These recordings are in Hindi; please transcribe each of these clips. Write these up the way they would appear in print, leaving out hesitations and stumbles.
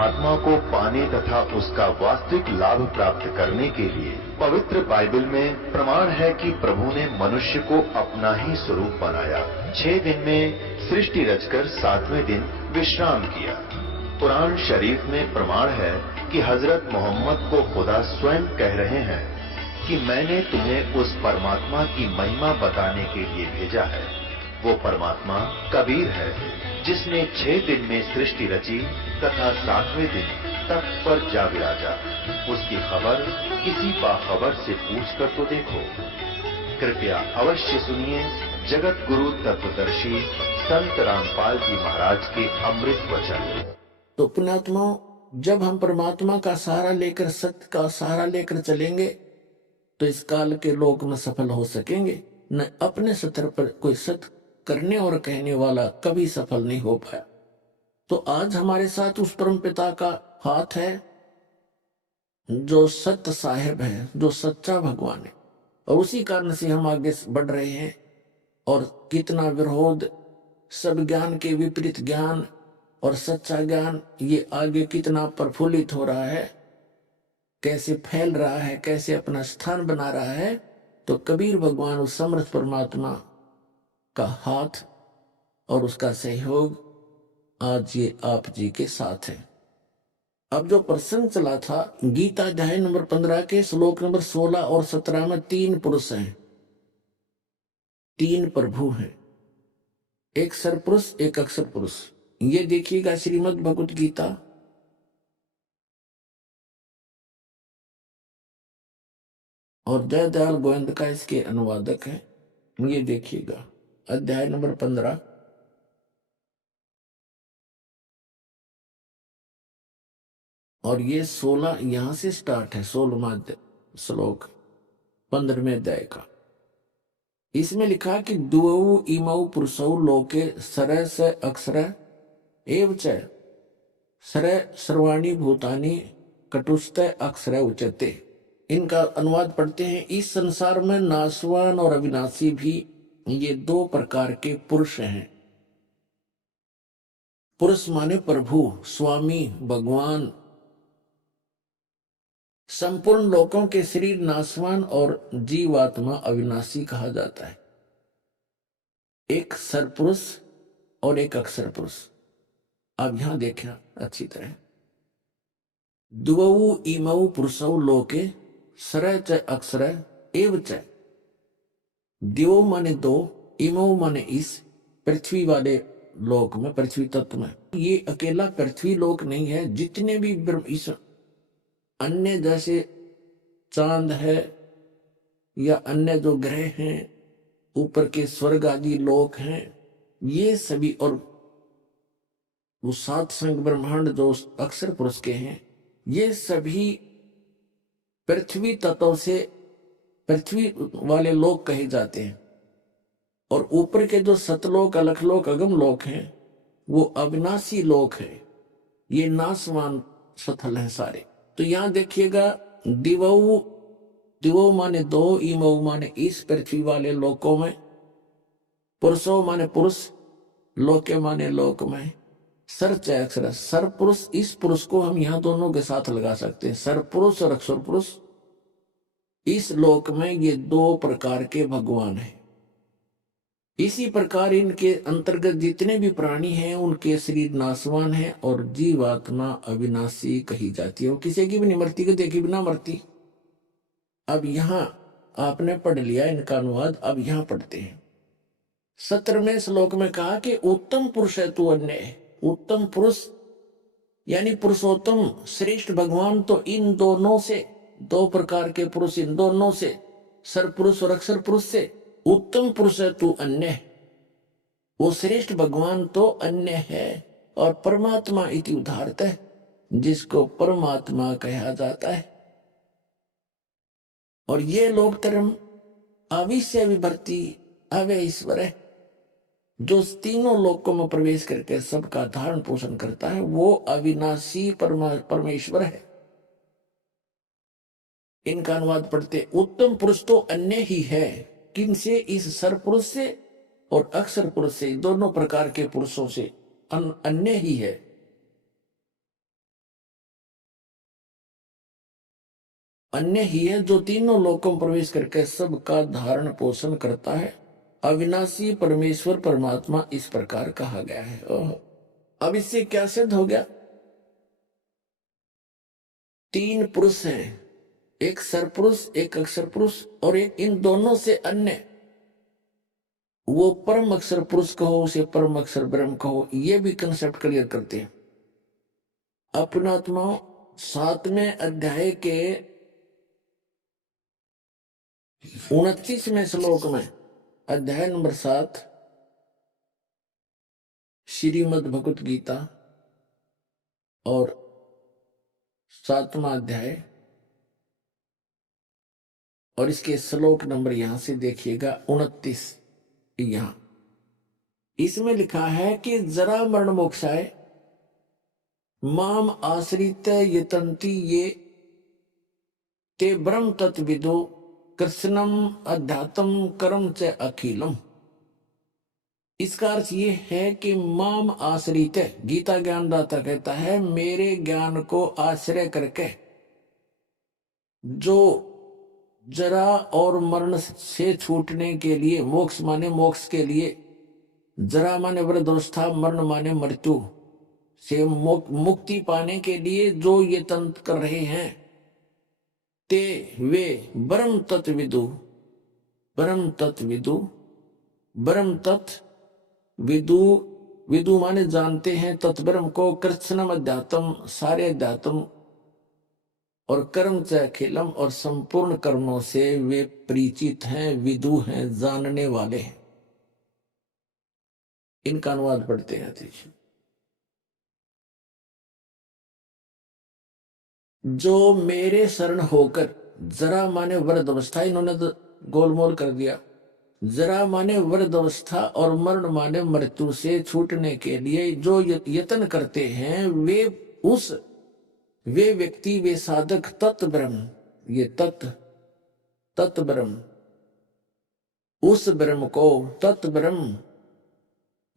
परमात्मा को पाने तथा उसका वास्तविक लाभ प्राप्त करने के लिए पवित्र बाइबल में प्रमाण है कि प्रभु ने मनुष्य को अपना ही स्वरूप बनाया। 6 दिन में सृष्टि रचकर 7वें दिन विश्राम किया। कुरान शरीफ में प्रमाण है कि हजरत मोहम्मद को खुदा स्वयं कह रहे हैं कि मैंने तुम्हें उस परमात्मा की महिमा बताने के लिए भेजा है। वो परमात्मा कबीर है जिसने 6 दिन में सृष्टि रची तथा 7वें दिन तख्त पर जा विराजा। उसकी खबर किसी बाखबर से पूछ कर तो देखो। कृपया अवश्य सुनिए जगत गुरु तत्वदर्शी संत रामपाल जी महाराज के अमृत वचन। तो पुण्यात्माओं, जब हम परमात्मा का सहारा लेकर, सत्य का सहारा लेकर चलेंगे तो इस काल के लोक में सफल हो सकेंगे। न अपने स्तर पर कोई सत्य करने और कहने वाला कभी सफल नहीं हो पाया। तो आज हमारे साथ उस परम पिता का हाथ है जो सत्य साहेब है, जो सच्चा भगवान है, और उसी कारण से हम आगे बढ़ रहे हैं। और कितना विरोध, सब ज्ञान के विपरीत ज्ञान और सच्चा ज्ञान ये आगे कितना प्रफुल्लित हो रहा है, कैसे फैल रहा है, कैसे अपना स्थान बना रहा है। तो कबीर भगवान उस समर्थ परमात्मा का हाथ और उसका सहयोग आज ये आप जी के साथ है। अब जो प्रसंग चला था गीता अध्याय नंबर 15 के श्लोक नंबर 16 और 17 में 3 पुरुष हैं, 3 प्रभु हैं, एक सरपुरुष, एक अक्षर पुरुष। ये देखिएगा श्रीमद् भगवत गीता और जयदयाल गोविंद का इसके अनुवादक है। ये देखिएगा अध्याय नंबर 15 और ये 16 यहां से स्टार्ट है, 16वां श्लोक 15वें अध्याय का। इसमें लिखा कि द्वौ इमौ पुरुषौ लोके सरय स अक्षर एव च सरय सर्वाणि भूतानि कटुस्थ अक्षर उच्यते। इनका अनुवाद पढ़ते हैं। इस संसार में नाशवान और अविनाशी भी ये 2 प्रकार के पुरुष हैं। पुरुष माने प्रभु, स्वामी, भगवान। संपूर्ण लोकों के शरीर नाशवान और जीवात्मा अविनाशी कहा जाता है। एक सरपुरुष और एक अक्षर पुरुष। अब यहां देखना अच्छी तरह। द्वौ इमौ पुरुषौ लोके सरय च अक्षर एव च। द्वौ माने 2, इमौ माने इस पृथ्वी वाले लोक में, पृथ्वी तत्व में। ये अकेला पृथ्वी लोक नहीं है, जितने भी इस अन्य जैसे चांद है या अन्य जो ग्रह हैं, ऊपर के स्वर्ग आदि लोक हैं, ये सभी, और वो 7 संग ब्रह्मांड जो अक्षर पुरुष के हैं, ये सभी पृथ्वी तत्व से पृथ्वी वाले लोक कहे जाते हैं। और ऊपर के जो सतलोक, अलखलोक, अगम लोक हैं, वो अविनाशी लोक है। ये नाशवान सथल है सारे। तो यहां देखिएगा दिवो माने 2, इमो माने इस पृथ्वी वाले लोकों में, पुरुषो माने पुरुष, लोके माने लोक में, सर च अक्षर। सर पुरुष, इस पुरुष को हम यहां दोनों के साथ लगा सकते हैं, सर पुरुष और अक्षर पुरुष। इस लोक में ये 2 प्रकार के भगवान हैं। इसी प्रकार इनके अंतर्गत जितने भी प्राणी हैं उनके शरीर नाशवान है और जीवात्मा अविनाशी कही जाती है। वो किसी की भी नहीं मरती, को देखी बिना मरती। अब यहां आपने पढ़ लिया इनका अनुवाद, अब यहां पढ़ते हैं। 17वें श्लोक में कहा कि उत्तम पुरुष है तू अन्य है। उत्तम पुरुष यानी पुरुषोत्तम श्रेष्ठ भगवान तो इन दोनों से, 2 प्रकार के पुरुष, इन दोनों से, सर पुरुष और अक्षर पुरुष से उत्तम पुरुष है तू अन्य है। वो श्रेष्ठ भगवान तो अन्य है। और परमात्मा इति उदाहरत है, जिसको परमात्मा कहा जाता है। और ये लोक धर्म अविश्य विभर्ति अव्यय ईश्वर है, जो तीनों लोकों में प्रवेश करके सबका धारण पोषण करता है। वो अविनाशी परमेश्वर है। इनका अनुवाद पढ़ते, उत्तम पुरुष तो अन्य ही है। किनसे? इस सर पुरुष से और अक्षर पुरुष से, दोनों प्रकार के पुरुषों से अन्य ही है। अन्य ही है जो तीनों लोकों में प्रवेश करके सबका धारण पोषण करता है। अविनाशी परमेश्वर परमात्मा इस प्रकार कहा गया है। अब इससे क्या सिद्ध हो गया? तीन पुरुष हैं, एक सरपुरुष, एक अक्षर पुरुष और एक इन दोनों से अन्य। वो परम अक्षर पुरुष कहो, उसे परम अक्षर ब्रह्म कहो, ये भी कंसेप्ट क्लियर करते हैं। अपनात्मा 7वें अध्याय के 29वें श्लोक में, अध्याय नंबर 7 श्रीमद् भगवत गीता और 7वां अध्याय, और इसके श्लोक नंबर यहां से देखिएगा 29। यहां इसमें लिखा है कि जरा मरण मोक्षाय माम आश्रित यतंती ये ते ब्रह्म तत्विदो कृष्णम अध्यात्म कर्म च अखिलम। इसका अर्थ ये है कि माम आश्रित, गीता ज्ञानदाता कहता है, मेरे ज्ञान को आश्रय करके जो जरा और मरण से छूटने के लिए, मोक्ष माने मोक्ष के लिए, जरा माने वृद्धावस्था, मरण माने मृत्यु से मुक्ति पाने के लिए जो ये तंत्र कर रहे हैं, ते वे ब्रह्म तत्विदु, ब्रह्म तत्विदु, ब्रह्म तत्विदु, विदु माने जानते हैं, तत्ब्रह्म को, कृष्णम अध्यात्म सारे अध्यात्म, और कर्म च अखिलम और संपूर्ण कर्मों से वे परिचित हैं, विदु हैं, जानने वाले हैं। इनका अनुवाद पढ़ते हैं। जो मेरे शरण होकर, जरा माने वृद्ध अवस्था, इन्होंने तो गोलमोल कर दिया। जरा माने वृद्ध अवस्था और मरण माने मृत्यु से छूटने के लिए जो यत्न करते हैं, वे व्यक्ति, वे साधक तत् ब्रह्म, ये तत् ब्रह्म, उस ब्रह्म को, तत् ब्रह्म,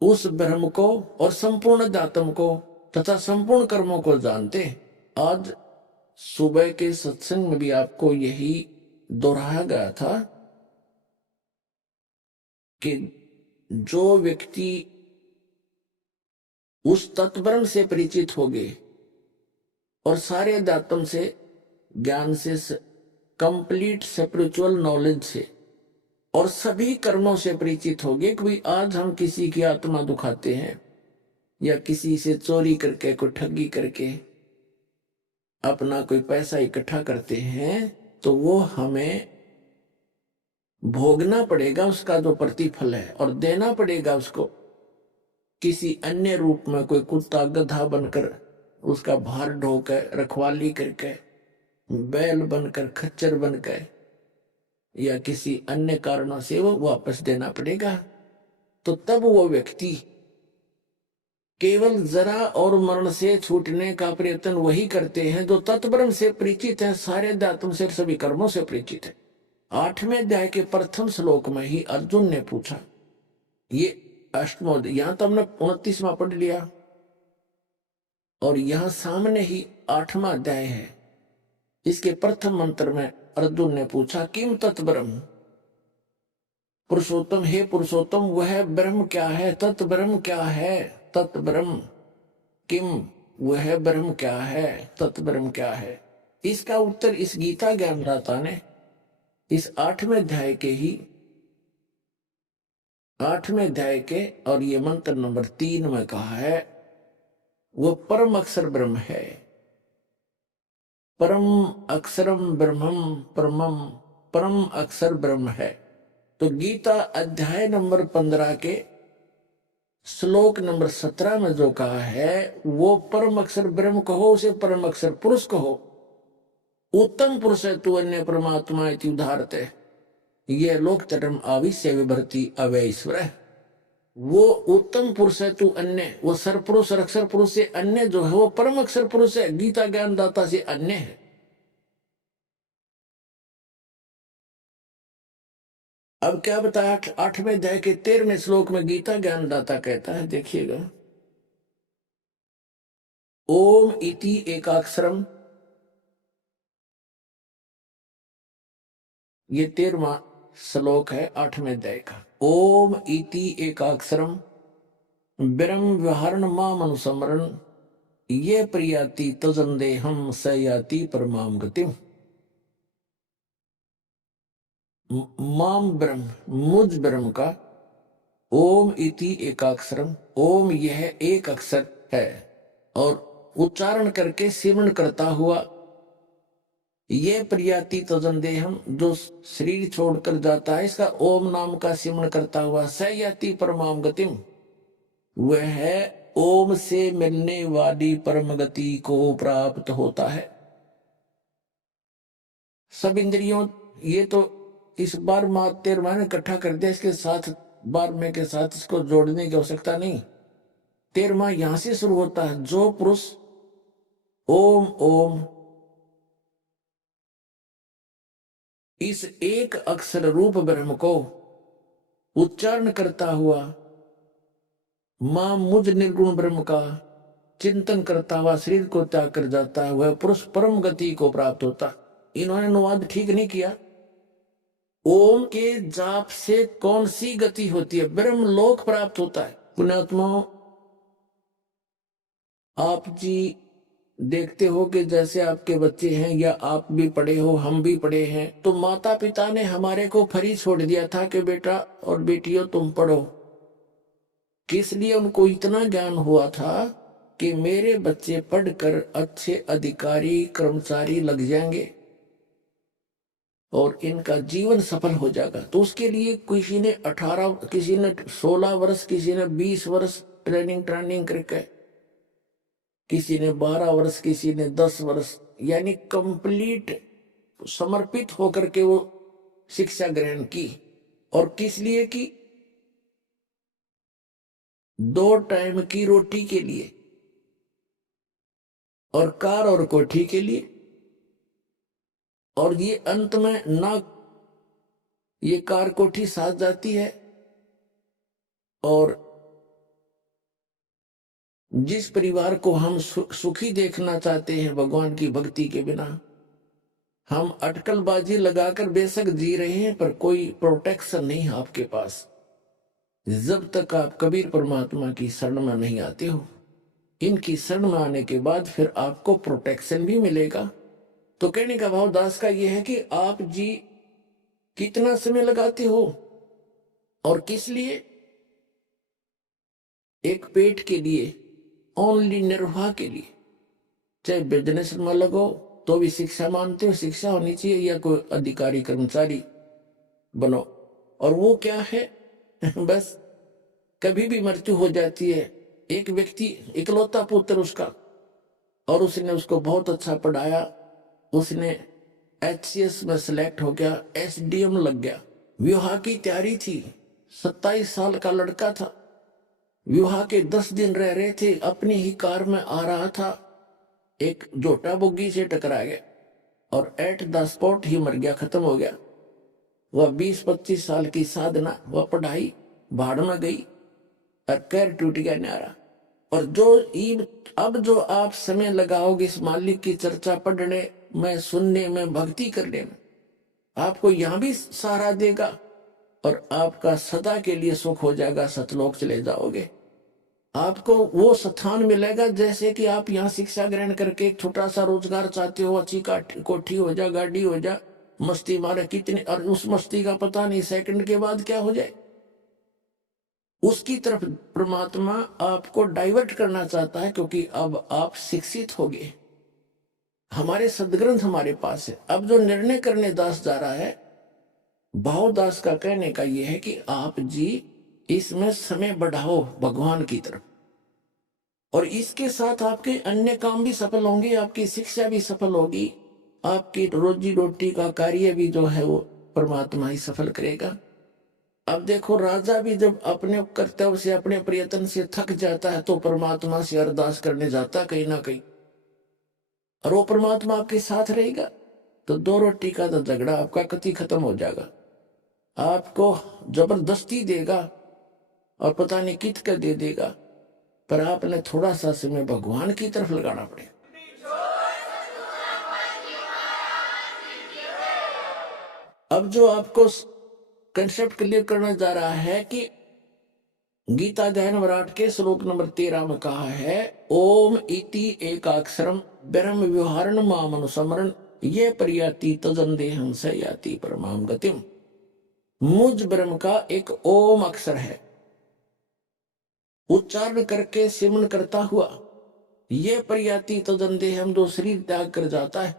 उस ब्रह्म को और संपूर्ण अध्यात्म को तथा संपूर्ण कर्मों को जानते। आज सुबह के सत्संग में भी आपको यही दोहराया गया था कि जो व्यक्ति उस तत्ब्रह्म से परिचित हो गए और सारे अध्यात्म से, ज्ञान से, कंप्लीट स्पिरिचुअल नॉलेज से और सभी कर्मों से परिचित हो गए। कि आज हम किसी की आत्मा दुखाते हैं या किसी से चोरी करके, कोई ठगी करके अपना कोई पैसा इकट्ठा करते हैं, तो वो हमें भोगना पड़ेगा उसका जो प्रतिफल है, और देना पड़ेगा उसको किसी अन्य रूप में, कोई कुत्ता गधा बनकर उसका भार ढोकर, रखवाली करके, बैल बनकर, खच्चर बनकर, या किसी अन्य कारणों से वो वापस देना पड़ेगा। तो तब वो व्यक्ति केवल जरा और मरण से छूटने का प्रयत्न वही करते हैं जो तत्ब्रह्म से परिचित हैं, सारे अध्यात्म से, सभी कर्मों से परिचित है। 8वें अध्याय के प्रथम श्लोक में ही अर्जुन ने पूछा, ये 8वां, यहां तो हमने 29वां पढ़ लिया, और यहां सामने ही 8वां अध्याय है। इसके प्रथम मंत्र में अर्जुन ने पूछा, किम तत्ब्रह्म, पुरुषोत्तम, हे पुरुषोत्तम, वह ब्रह्म क्या है, तत्ब्रह्म क्या है, तत्ब्रह्म किम, वह ब्रह्म क्या है, तत्ब्रह्म क्या है। इसका उत्तर इस गीता ज्ञानदाता ने इस 8वें अध्याय के ही, 8वें अध्याय के और ये मंत्र नंबर 3 में कहा है। वो परम अक्षर ब्रह्म है, परम अक्षरम ब्रह्मम परमम, परम अक्षर ब्रह्म है। तो गीता अध्याय नंबर 15 के श्लोक नंबर 17 में जो कहा है, वो परम अक्षर ब्रह्म कहो, उसे परम अक्षर पुरुष कहो। उत्तम पुरुष है तू अन्य परमात्मा इति उदाहरते, ये लोक चरम आविश्य विभर्ति अवैश्वर है। वो उत्तम पुरुष है तू अन्य, वो सरपुरुष और अक्षर पुरुष से अन्य जो है वो परम अक्षर पुरुष है, गीता ज्ञानदाता से अन्य है। अब क्या बताया 8वें अध्याय के 13वें श्लोक में गीता ज्ञानदाता कहता है, देखिएगा, ओम इति एकाक्षरम ये 13वां श्लोक है 8वें अध्याय का। ओम इति एकाक्षरम ब्रह्म व्यवहारण माम अनुसमरण ये प्रियाति तजंदेहम स याति परमाम गतिम। माम ब्रह्म, मुझ ब्रह्म का, ओम इति एकाक्षरम, ओम यह एक अक्षर है, और उच्चारण करके सिमरण करता हुआ, ये प्रियाति तजंदेहम जो शरीर छोड़कर जाता है, इसका ओम नाम का सिमरण करता हुआ, स याति परमाम गतिम, वह है ओम से मिलने वाली परम गति को प्राप्त होता है। सब इंद्रियों, ये तो इस बार 13वां इकट्ठा कर दिया, इसके साथ 12वें के साथ इसको जोड़ने की आवश्यकता नहीं। 13वां यहां से शुरू होता है। जो पुरुष ओम ओम इस एक अक्षर रूप ब्रह्म को उच्चारण करता हुआ, मां मुझ निर्गुण ब्रह्म का चिंतन करता हुआ शरीर को त्याग कर जाता है, वह पुरुष परम गति को प्राप्त होता। इन्होंने अनुवाद ठीक नहीं किया। ओम के जाप से कौन सी गति होती है? ब्रह्म लोक प्राप्त होता है। पुण्यात्माओं, आप जी देखते हो कि जैसे आपके बच्चे हैं, या आप भी पढ़े हो, हम भी पढ़े हैं, तो माता पिता ने हमारे को फ्री छोड़ दिया था कि बेटा और बेटियों तुम पढ़ो। किस लिए? उनको इतना ज्ञान हुआ था कि मेरे बच्चे पढ़कर अच्छे अधिकारी कर्मचारी लग जाएंगे और इनका जीवन सफल हो जाएगा। तो उसके लिए किसी ने 18, किसी ने 16 वर्ष, किसी ने 20 वर्ष ट्रेनिंग करके, किसी ने 12 वर्ष, किसी ने 10 वर्ष, यानी कंप्लीट समर्पित होकर के वो शिक्षा ग्रहण की। और किस लिए की? 2 टाइम की रोटी के लिए और कार और कोठी के लिए। और ये अंत में ना ये कार कोठी साथ जाती है, और जिस परिवार को हम सुखी देखना चाहते हैं भगवान की भक्ति के बिना, हम अटकलबाजी लगाकर बेशक जी रहे हैं, पर कोई प्रोटेक्शन नहीं है आपके पास। जब तक आप कबीर परमात्मा की शरण में नहीं आते हो, इनकी शरण में आने के बाद फिर आपको प्रोटेक्शन भी मिलेगा। तो कहने का भाव दास का यह है कि आप जी कितना समय लगाते हो और किस लिए? एक पेट के लिए, ओनली निर्वाह के लिए। चाहे बिजनेस में लगो तो भी शिक्षा मानते हो, शिक्षा होनी चाहिए, या कोई अधिकारी कर्मचारी बनो। और वो क्या है बस कभी भी मृत्यु हो जाती है। एक व्यक्ति, इकलौता पुत्र उसका, और उसने उसको बहुत अच्छा पढ़ाया, उसने HCS में सिलेक्ट हो गया, SDM लग गया, विवाह की तैयारी थी, 27 साल का लड़का था, विवाह के 10 दिन रह रहे थे, अपनी ही कार में आ रहा था, एक जोटा बुग्गी से टकरा गया और एट द स्पॉट ही मर गया, खत्म हो गया। वह 20-25 साल की साधना, वह पढ़ाई भाड़ में गई और पैर टूट गया न्यारा। और अब जो आप समय लगाओगे इस मालिक की चर्चा पढ़ने में, सुनने में, भक्ति करने में, आपको यहां भी सहारा देगा और आपका सदा के लिए सुख हो जाएगा, सतलोक चले जाओगे। आपको वो स्थान मिलेगा जैसे कि आप यहाँ शिक्षा ग्रहण करके एक छोटा सा रोजगार चाहते हो, अच्छी कोठी हो जा, गाड़ी हो जा, मस्ती मारे कितनी, और उस मस्ती का पता नहीं सेकंड के बाद क्या हो जाए। उसकी तरफ परमात्मा आपको डाइवर्ट करना चाहता है, क्योंकि अब आप शिक्षित हो गए। हमारे सदग्रंथ हमारे पास है। अब जो निर्णय करने दास जा रहा है, भावदास का कहने का यह है कि आप जी इसमें समय बढ़ाओ भगवान की तरफ, और इसके साथ आपके अन्य काम भी सफल होंगे, आपकी शिक्षा भी सफल होगी, आपकी रोजी रोटी का कार्य भी जो है वो परमात्मा ही सफल करेगा। अब देखो, राजा भी जब अपने कर्तव्य से, अपने प्रयत्न से थक जाता है तो परमात्मा से अरदास करने जाता कहीं ना कहीं, और वो परमात्मा आपके साथ रहेगा तो 2 रोटी का तो झगड़ा आपका कति खत्म हो जाएगा। आपको जबरदस्ती देगा और पता नहीं कित का दे देगा, पर आपने थोड़ा सा समय भगवान की तरफ लगाना पड़ेगा। अब जो आपको कंसेप्ट क्लियर करना जा रहा है कि गीता ध्यान विराट के श्लोक नंबर 13 में कहा है ओम इति एकाक्षरम ब्रह्म व्यवहारण माम अनुसमरण ये प्रयाति तजन देहं स याति परमाम गतिम। मुझ ब्रह्म का एक ओम अक्षर है, उच्चारण करके सिमरन करता हुआ ये प्रयाति तजन देहम जो शरीर त्याग कर जाता है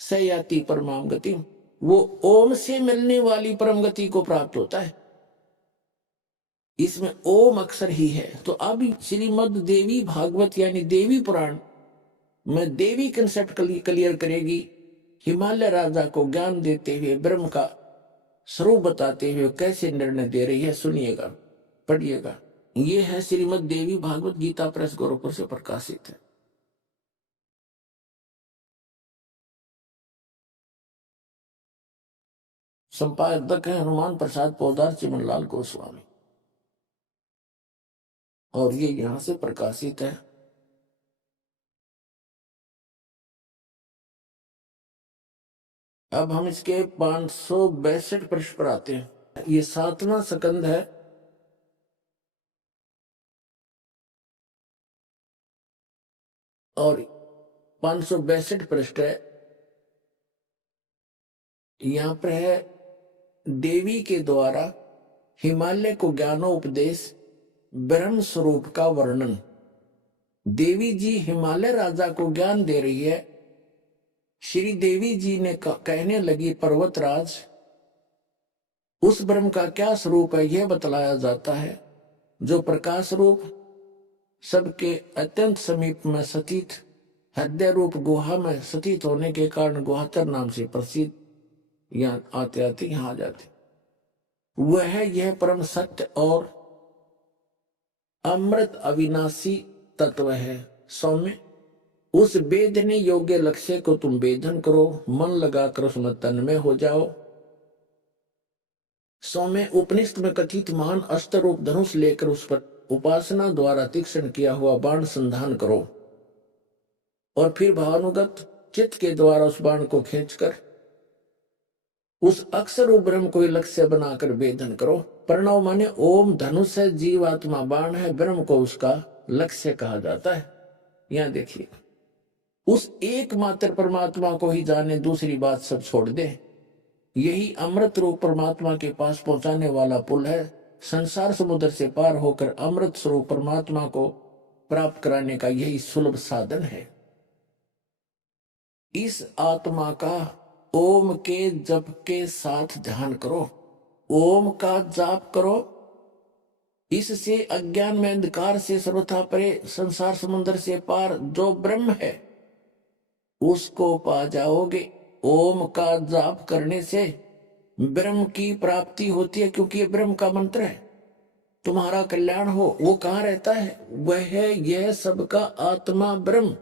स याति परमाम गतिम, वो ओम से मिलने वाली परम गति को प्राप्त होता है। इसमें ओम अक्षर ही है। तो अब श्रीमद देवी भागवत यानी देवी पुराण में देवी कंसेप्ट क्लियर करेगी। हिमालय राजा को ज्ञान देते हुए ब्रह्म का स्वरूप बताते हुए कैसे निर्णय दे रही है, सुनिएगा, पढ़िएगा। ये है श्रीमद देवी भागवत गीता प्रेस गोरखपुर से प्रकाशित है। संपादक है हनुमान प्रसाद पोदार चिमनलाल गोस्वामी और ये यहां से प्रकाशित है। अब हम इसके 562 पृष्ठ पर आते हैं। ये 7वां स्कंद है और 562 पृष्ठ है। यहां पर है देवी के द्वारा हिमालय को ज्ञानोपदेश ब्रह्म स्वरूप का वर्णन। देवी जी हिमालय राजा को ज्ञान दे रही है। श्री देवी जी ने कहने लगी पर्वतराज उस ब्रह्म का क्या स्वरूप है यह बतलाया जाता है जो प्रकाश रूप सबके अत्यंत समीप में स्थित हृदय रूप गुहा में स्थित होने के कारण गुहाचर नाम से प्रसिद्ध, यहाँ आते आते यहाँ आ जाते, वह यह परम सत्य और अमृत अविनाशी तत्व है। सौम्य उस वेदने योग्य लक्ष्य को तुम वेदन करो, मन लगाकर उसमें तन्मय हो जाओ। सौम्य उपनिषद में कथित महान अस्त्र रूप धनुष लेकर उस पर उपासना द्वारा तीक्ष्ण किया हुआ बाण संधान करो और फिर भावानुगत चित्त के द्वारा उस बाण को खींचकर उस अक्षर ब्रह्म को लक्ष्य बनाकर वेदन करो। प्रणव माने ओम धनुष है, जीवात्मा बाण है, ब्रह्म को उसका लक्ष्य कहा जाता है। यहां देखिए उस एकमात्र परमात्मा को ही जाने, दूसरी बात सब छोड़ दे। यही अमृत रूप परमात्मा के पास पहुंचाने वाला पुल है। संसार समुद्र से पार होकर अमृत स्वरूप परमात्मा को प्राप्त कराने का यही सुलभ साधन है। इस आत्मा का ओम के जप के साथ ध्यान करो, ओम का जाप करो। इससे अज्ञान में अंधकार से सर्वथा परे संसार समुद्र से पार जो ब्रह्म है उसको पा जाओगे। ओम का जाप करने से ब्रह्म की प्राप्ति होती है, क्योंकि ये ब्रह्म का मंत्र है। तुम्हारा कल्याण हो, वो कहाँ रहता है? वह यह सबका आत्मा ब्रह्म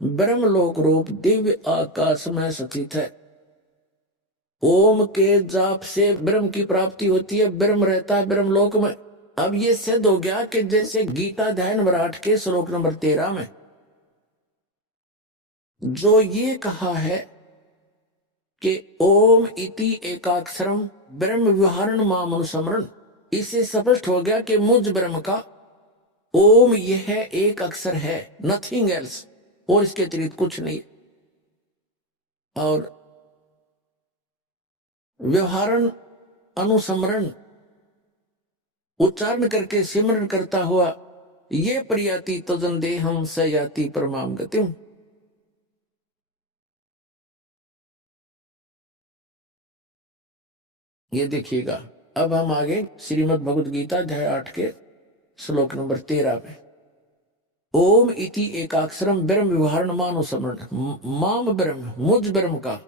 ब्रह्मलोक रूप दिव्य आकाश में स्थित है। ओम के जाप से ब्रह्म की प्राप्ति होती है, ब्रह्म रहता है ब्रह्मलोक में। अब ये सिद्ध हो गया कि जैसे गीता ध्यान विराट के श्लोक नंबर 13 में जो ये कहा है कि ओम इति एकाक्षरम ब्रह्म व्यवहारण माम अनुसमरण, इससे स्पष्ट हो गया कि मुझ ब्रह्म का ओम यह एक अक्षर है, नथिंग एल्स, और इसके अतिरिक्त कुछ नहीं। और व्यवहारण अनुसमरण उच्चारण करके सिमरन करता हुआ ये प्रयाति तजन देहम स याति परमाम गतिम। ये देखिएगा। अब हम आगे श्रीमद् भगवद गीता अध्याय 8 के श्लोक नंबर 13 में ओम इति एकाक्षरम ब्रह्म व्यवहारण मानुसमरण माम ब्रह्म, मुझ ब्रह्म का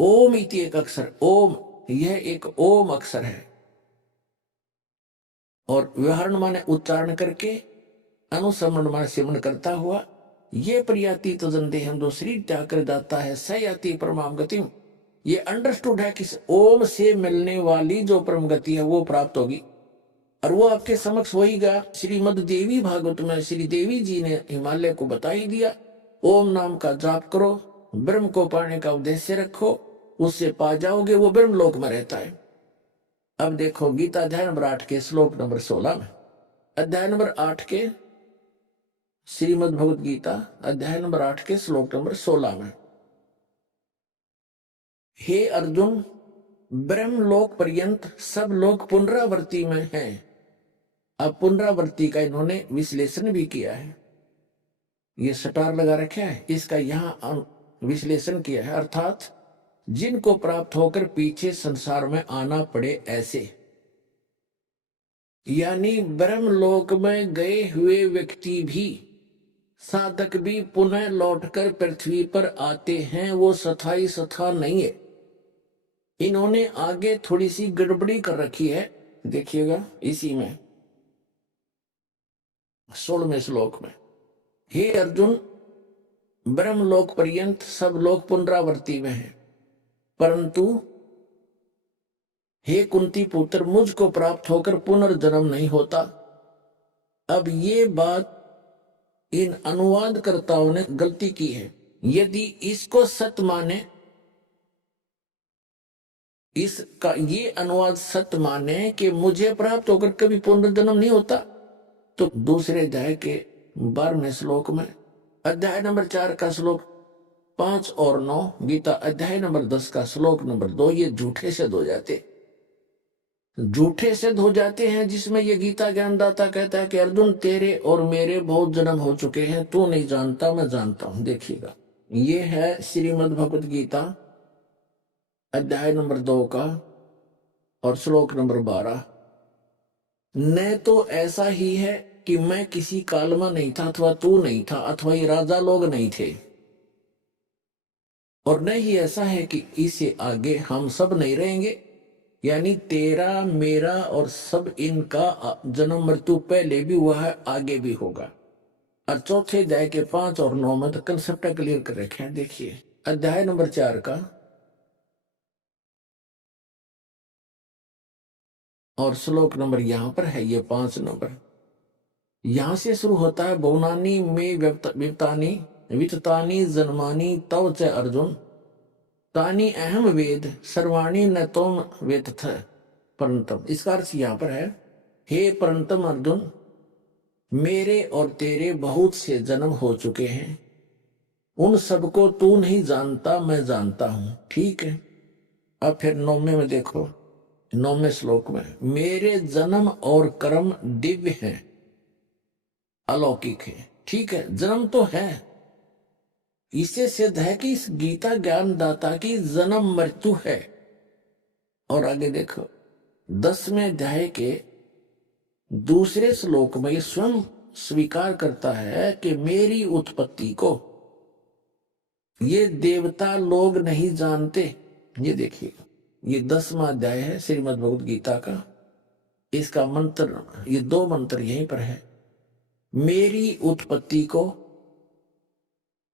ओम इति एक अक्षर, ओम यह एक ओम अक्षर है और व्यवहारण माने उच्चारण करके, अनुसमरण माने सिमरन करता हुआ, ये प्रयाति तजन देहम जो शरीर त्याग कर जाता है स याति परमाम गतिम। ये अंडरस्टूड है कि ओम से मिलने वाली जो परम गति है वो प्राप्त होगी और वो आपके समक्ष होगा। श्रीमद देवी भागवत में श्री देवी जी ने हिमालय को बता ही दिया। ओम नाम का जाप करो, ब्रह्म को पाने का उद्देश्य रखो, उससे पा जाओगे, वो ब्रह्मलोक में रहता है। अब देखो गीता अध्याय नंबर 8 के श्लोक नंबर 16 में, अध्याय नंबर 8 के श्रीमद् भगवत गीता अध्याय नंबर 8 के श्लोक नंबर 16 में, हे अर्जुन, ब्रह्मलोक पर्यंत सब लोग पुनरावृत्ति में हैं। अब पुनरावृत्ति का इन्होंने विश्लेषण भी किया है, ये स्टार लगा रखा है, इसका यहां विश्लेषण किया है, अर्थात जिनको प्राप्त होकर पीछे संसार में आना पड़े ऐसे, यानी ब्रह्मलोक में गए हुए व्यक्ति भी, साधक भी पुनः लौटकर पृथ्वी पर आते हैं, वो स्थायी स्था नहीं है। इन्होंने आगे थोड़ी सी गड़बड़ी कर रखी है, देखिएगा इसी में 16वें श्लोक में, हे अर्जुन, ब्रह्मलोक पर्यंत सब लोग पुनरावृत्ति में हैं, परंतु हे कुंती पुत्र, मुझको प्राप्त होकर पुनर्जन्म नहीं होता। अब ये बात इन अनुवादकर्ताओं ने गलती की है। यदि इसको सत्य माने, इसका ये अनुवाद सत्य माने कि मुझे प्राप्त होकर कभी पुनर्जन्म नहीं होता, तो दूसरे अध्याय के 12वें श्लोक में, अध्याय नंबर 4 का श्लोक 5 और 9, गीता अध्याय नंबर 10 का श्लोक नंबर 2, ये झूठे सिद्ध हो जाते, झूठे सिद्ध हो जाते हैं, जिसमें ये गीता ज्ञानदाता कहता है कि अर्जुन, तेरे और मेरे बहुत जन्म हो चुके हैं, तू नहीं जानता, मैं जानता हूं। देखिएगा, ये है श्रीमद् भगवत गीता अध्याय नंबर 2 का और श्लोक नंबर 12। न तो ऐसा ही है कि मैं किसी काल में नहीं था, अथवा तू नहीं था, अथवा ये राजा लोग नहीं थे, और न ही ऐसा है कि इससे आगे हम सब नहीं रहेंगे, यानी तेरा, मेरा और सब इनका जन्म मृत्यु पहले भी हुआ है, आगे भी होगा। और चौथे अध्याय के 5 और 9 में तो कंसेप्ट क्लियर कर रखे हैं। देखिए अध्याय नंबर 4 का और श्लोक नंबर यहां पर है, ये 5 नंबर, यहां से शुरू होता है, बहुनानी में वित्तानी जन्मानी तव च अर्जुन, तानी अहम वेद सर्वाणी न तुम वेद थ परंतम। इसका अर्थ यहां पर है, हे परंतम अर्जुन, मेरे और तेरे बहुत से जन्म हो चुके हैं, उन सबको तू नहीं जानता, मैं जानता हूं। ठीक है। अब फिर 9वें में देखो, 9वें श्लोक में, मेरे जन्म और कर्म दिव्य हैं, अलौकिक है। ठीक है, जन्म तो है, इससे सिद्ध है कि इस गीता ज्ञानदाता की जन्म मृत्यु है। और आगे देखो 10वें अध्याय के दूसरे श्लोक में ये स्वयं स्वीकार करता है कि मेरी उत्पत्ति को ये देवता लोग नहीं जानते। ये देखिए, ये 10वां अध्याय है श्रीमद् भगवत गीता का, इसका मंत्र, ये 2 मंत्र यहीं पर है। मेरी उत्पत्ति को,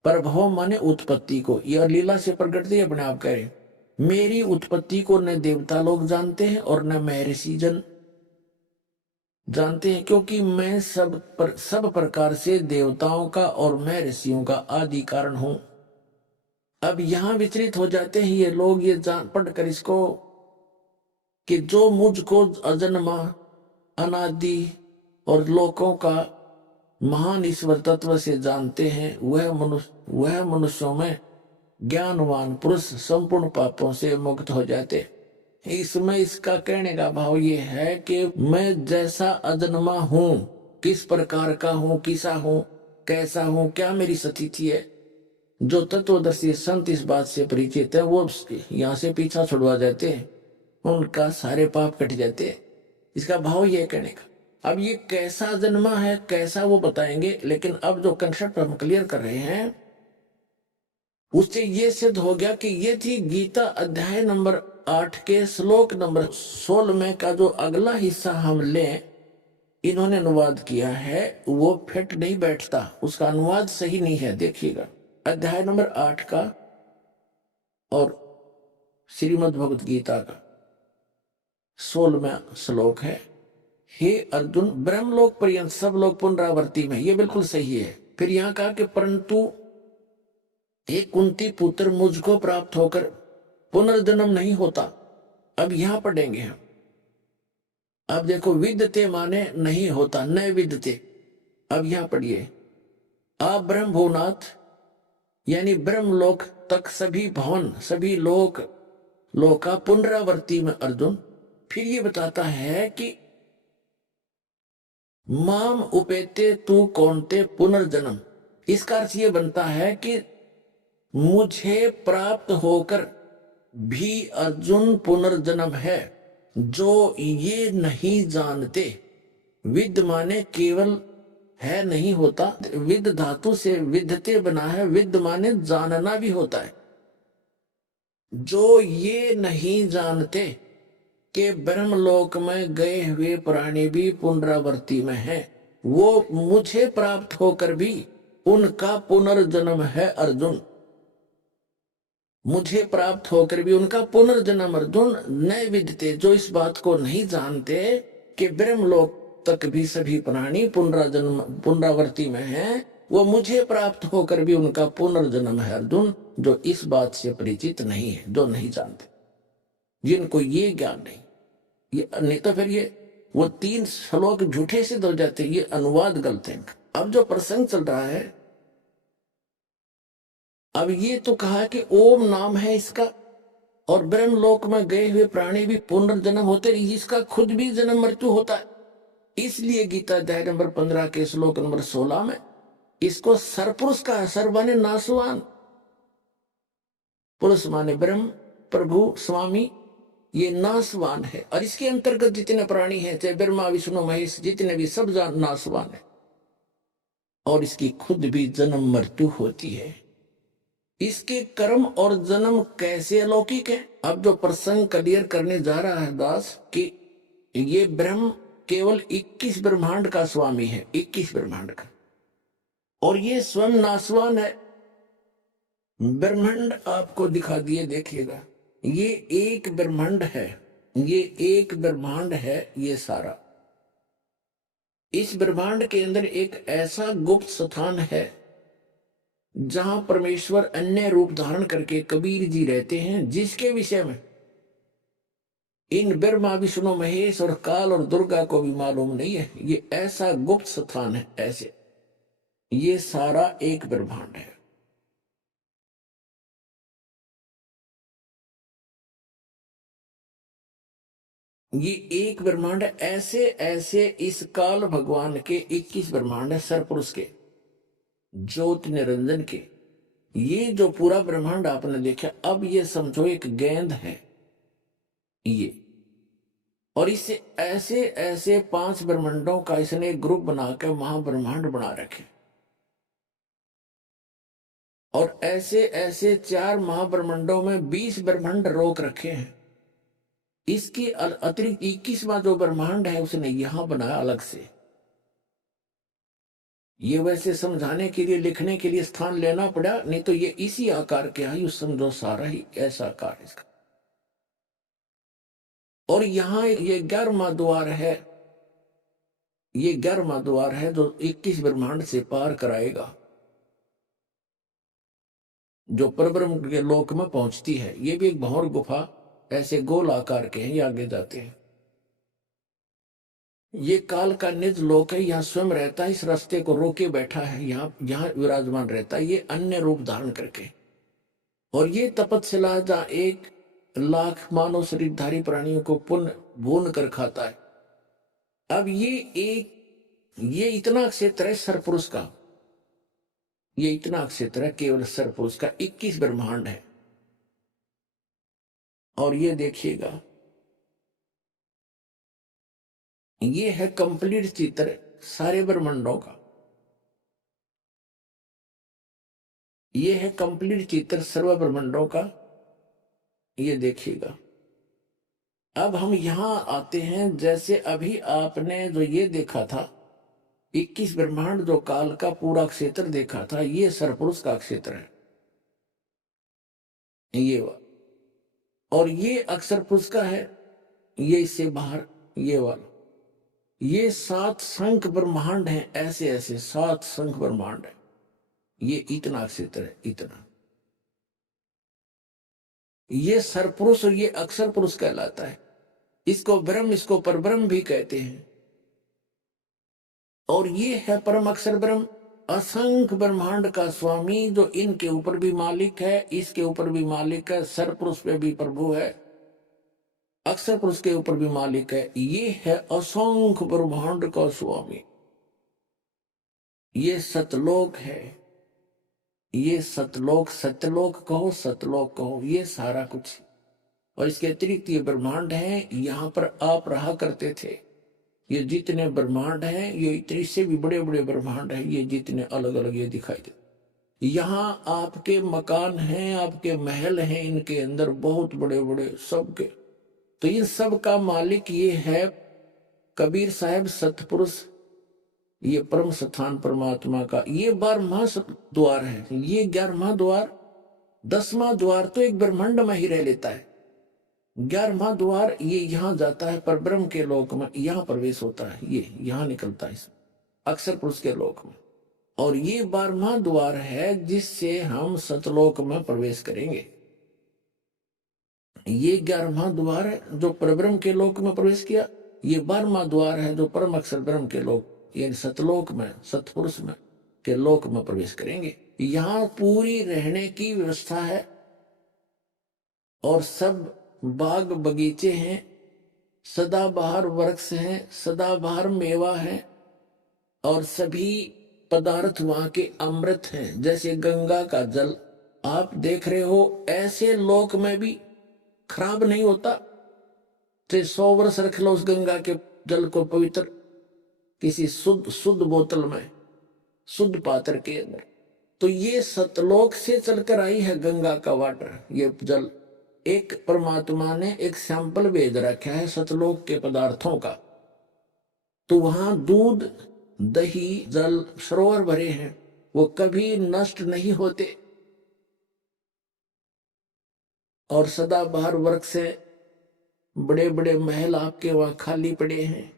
प्रभव माने उत्पत्ति को, यह लीला से प्रकट थी, अपने आप करें, मेरी उत्पत्ति को न देवता लोग जानते हैं और न महर्षि जन जानते हैं, क्योंकि मैं सब प्रकार से देवताओं का और महर्षियों का आदि कारण हूं। अब यहां विचलित हो जाते हैं ये लोग, ये जान पढ़कर इसको कि जो मुझको अजन्मा, अनादि और लोकों का महान ईश्वर तत्व से जानते हैं, वह मनुष्यों में ज्ञानवान पुरुष संपूर्ण पापों से मुक्त हो जाते। इसमें इसका कहने का भाव ये है कि मैं जैसा अजन्मा हूं, किस प्रकार का हूं, किसा हूं, कैसा हूं, क्या मेरी स्थिति है, जो तत्वदर्शी संत इस बात से परिचित है, वो यहाँ से पीछा छुड़वा जाते हैं, उनका सारे पाप कट जाते हैं। इसका भाव ये कहने का। अब ये कैसा जन्मा है, कैसा, वो बताएंगे, लेकिन अब जो कंसेप्ट हम क्लियर कर रहे हैं उससे ये सिद्ध हो गया कि ये थी गीता अध्याय नंबर 8 के श्लोक नंबर 16 का जो अगला हिस्सा हम लें, इन्होंने अनुवाद किया है, वो फिट नहीं बैठता, उसका अनुवाद सही नहीं है। देखिएगा अध्याय नंबर 8 का और श्रीमद् भगवत गीता का 16वां श्लोक है, हे अर्जुन, ब्रह्मलोक पर्यंत सब लोग पुनरावृत्ति में, ये बिल्कुल सही है। फिर यहां कहा कि परंतु एक कुंती पुत्र, मुझको प्राप्त होकर पुनर्जन्म नहीं होता। अब यहां पढ़ेंगे हम। अब देखो, विद्यते माने नहीं होता, न विद्यते। अब यहां पढ़िए, आप ब्रह्म भुवनाथ यानी ब्रह्मलोक तक सभी भवन, सभी लोका पुनरावर्ती में अर्जुन। फिर ये बताता है कि माम उपेते तू कौनते पुनर्जन्म। इसका अर्थ ये बनता है कि मुझे प्राप्त होकर भी अर्जुन पुनर्जन्म है, जो ये नहीं जानते। विद माने केवल है, नहीं होता। विद धातु से विद्यते बना है, विद माने जानना भी होता है। जो ये नहीं जानते कि ब्रह्मलोक में गए हुए प्राणी भी पुनरावर्ती में है, वो मुझे प्राप्त होकर भी उनका पुनर्जन्म है अर्जुन। मुझे प्राप्त होकर भी उनका पुनर्जन्म अर्जुन न विद्यते, जो इस बात को नहीं जानते कि ब्रह्मलोक तक भी सभी प्राणी पुनरावर्ती में हैं, वो मुझे प्राप्त होकर भी उनका पुनर्जन्म है अर्जुन, जो इस बात से परिचित नहीं है, जो नहीं जानते, जिनको ये ज्ञान नहीं। ये नहीं तो फिर ये वो 3 श्लोक झूठे सिद्ध हो जाते, ये अनुवाद गलत है। अब जो प्रसंग चल रहा है, अब ये तो कहा कि ओम नाम है इसका, और ब्रह्मलोक में गए हुए प्राणी भी पुनर्जन्म होते, इसका खुद भी जन्म मृत्यु होता है। इसलिए गीता अध्याय नंबर 15 के श्लोक नंबर 16 में इसको सरपुरुष का है। सर माने नासवान, पुरुष माने ब्रह्म, प्रभु, स्वामी, ये नासवान है। और इसके अंतर्गत जितने प्राणी हैं, चाहे ब्रह्मा विष्णु महेश, जितने भी सब नासवान है, और इसकी खुद भी जन्म मृत्यु होती है। इसके कर्म और जन्म कैसे अलौकिक है। अब जो प्रसंग क्लियर करने जा रहा है दास कि ये ब्रह्म केवल 21 ब्रह्मांड का स्वामी है, 21 ब्रह्मांड का, और ये स्वयं नासवान है। ब्रह्मांड आपको दिखा दिए, देखिएगा, ये एक ब्रह्मांड है, ये एक ब्रह्मांड है, ये सारा। इस ब्रह्मांड के अंदर एक ऐसा गुप्त स्थान है जहां परमेश्वर अन्य रूप धारण करके कबीर जी रहते हैं, जिसके विषय में इन ब्रह्मा विष्णु महेश और काल और दुर्गा को भी मालूम नहीं है। ये ऐसा गुप्त स्थान है, ऐसे ये सारा एक ब्रह्मांड है। ये एक ब्रह्मांड है। ऐसे ऐसे इस काल भगवान के 21 ब्रह्मांड है, सरपुरुष के, ज्योति निरंजन के। ये जो पूरा ब्रह्मांड आपने देखा, अब ये समझो एक गेंद है ये, और इससे ऐसे ऐसे 5 ब्रह्मांडों का इसने एक ग्रुप बनाकर महाब्रह्मांड बना रखे, और ऐसे ऐसे 4 महाब्रह्मांडों में 20 ब्रह्मांड रोक रखे हैं। इसके अतिरिक्त 21वां जो ब्रह्मांड है उसने यहां बनाया अलग से। ये वैसे समझाने के लिए, लिखने के लिए स्थान लेना पड़ा, नहीं तो ये इसी आकार के है, समझो सारा ही ऐसा आकार इसका। और यहां ये 11वां द्वार है, ये 11वां द्वार है जो 21 ब्रह्मांड से पार कराएगा, जो परब्रह्म के लोक में पहुंचती है। ये भी एक भंवर गुफा, ऐसे गोल आकार के हैं, ये आगे जाते हैं। ये काल का निज लोक है, यहाँ स्वयं रहता है, इस रास्ते को रोके बैठा है, यहाँ विराजमान रहता है, ये अन्य रूप धारण करके। और ये तपस्या जहाँ 1 लाख मानव शरीरधारी प्राणियों को पुण्य भून कर खाता है। अब ये इतना क्षेत्र है सरपुरुष का, ये इतना क्षेत्र है केवल सरपुरुष का, 21 ब्रह्मांड है। और ये देखिएगा, ये है कंप्लीट चित्र सारे ब्रह्मांडों का, ये है कंप्लीट चित्र सर्व ब्रह्मांडों का। ये देखिएगा। अब हम यहां आते हैं, जैसे अभी आपने जो ये देखा था 21 ब्रह्मांड, जो काल का पूरा क्षेत्र देखा था, ये सरपुरुष का क्षेत्र है, ये और ये अक्षर पुरुष का है, ये इससे बाहर ये वाला। ये 7 शंख ब्रह्मांड हैं, ऐसे ऐसे 7 शंख ब्रह्मांड है। ये इतना क्षेत्र है, इतना। ये सरपुरुष और ये अक्षर पुरुष कहलाता है। इसको ब्रह्म, इसको परब्रह्म भी कहते हैं। और ये है परम अक्षर ब्रह्म, असंख्य ब्रह्मांड का स्वामी, जो इनके ऊपर भी मालिक है, इसके ऊपर भी मालिक है, सरपुरुष पे भी प्रभु है, अक्षर पुरुष के ऊपर भी मालिक है। ये है असंख्य ब्रह्मांड का स्वामी। ये सतलोक है, ये सतलोक, सत्यलोक कहो, सतलोक कहो, ये सारा कुछ। और इसके अतिरिक्त ये ब्रह्मांड है, यहां पर आप रहा करते थे। ये जितने ब्रह्मांड हैं, ये इतने से भी बड़े बड़े ब्रह्मांड हैं, ये जितने अलग अलग ये दिखाई देते। यहाँ आपके मकान हैं, आपके महल हैं, इनके अंदर बहुत बड़े बड़े सबके। तो इन सब का मालिक ये है कबीर साहब सतपुरुष, ये परम स्थान परमात्मा का। ये 12वां द्वार है, ये 11वां द्वार, 10वां द्वार तो एक ब्रह्मांड में ही रह लेता है। 11वां द्वार ये यहां जाता है पर ब्रह्म के लोक में, यहां प्रवेश होता है, ये यहां निकलता है अक्षर पुरुष के लोक में। और ये 12वां द्वार है जिससे हम सतलोक में प्रवेश करेंगे। ये 11वां द्वार है जो परब्रह्म के लोक में प्रवेश किया, ये 12वां द्वार है जो परम अक्षर ब्रह्म के लोक, ये सतलोक में, सतपुरुष में के लोक में प्रवेश करेंगे। यहाँ पूरी रहने की व्यवस्था है और सब बाग बगीचे हैं, सदाबहार वृक्ष हैं, सदाबहार मेवा है, और सभी पदार्थ वहां के अमृत हैं। जैसे गंगा का जल आप देख रहे हो, ऐसे लोक में भी खराब नहीं होता। तो 100 वर्ष रख लो उस गंगा के जल को पवित्र, किसी शुद्ध बोतल में, शुद्ध पात्र के अंदर। तो ये सतलोक से चलकर आई है गंगा का वाटर, ये जल। एक परमात्मा ने एक सैंपल भेज रखा है सतलोक के पदार्थों का। तो वहां दूध, दही, जल, सरोवर भरे हैं, वो कभी नष्ट नहीं होते। और सदाबहार वृक्ष से बड़े बड़े महल आपके वहां खाली पड़े हैं।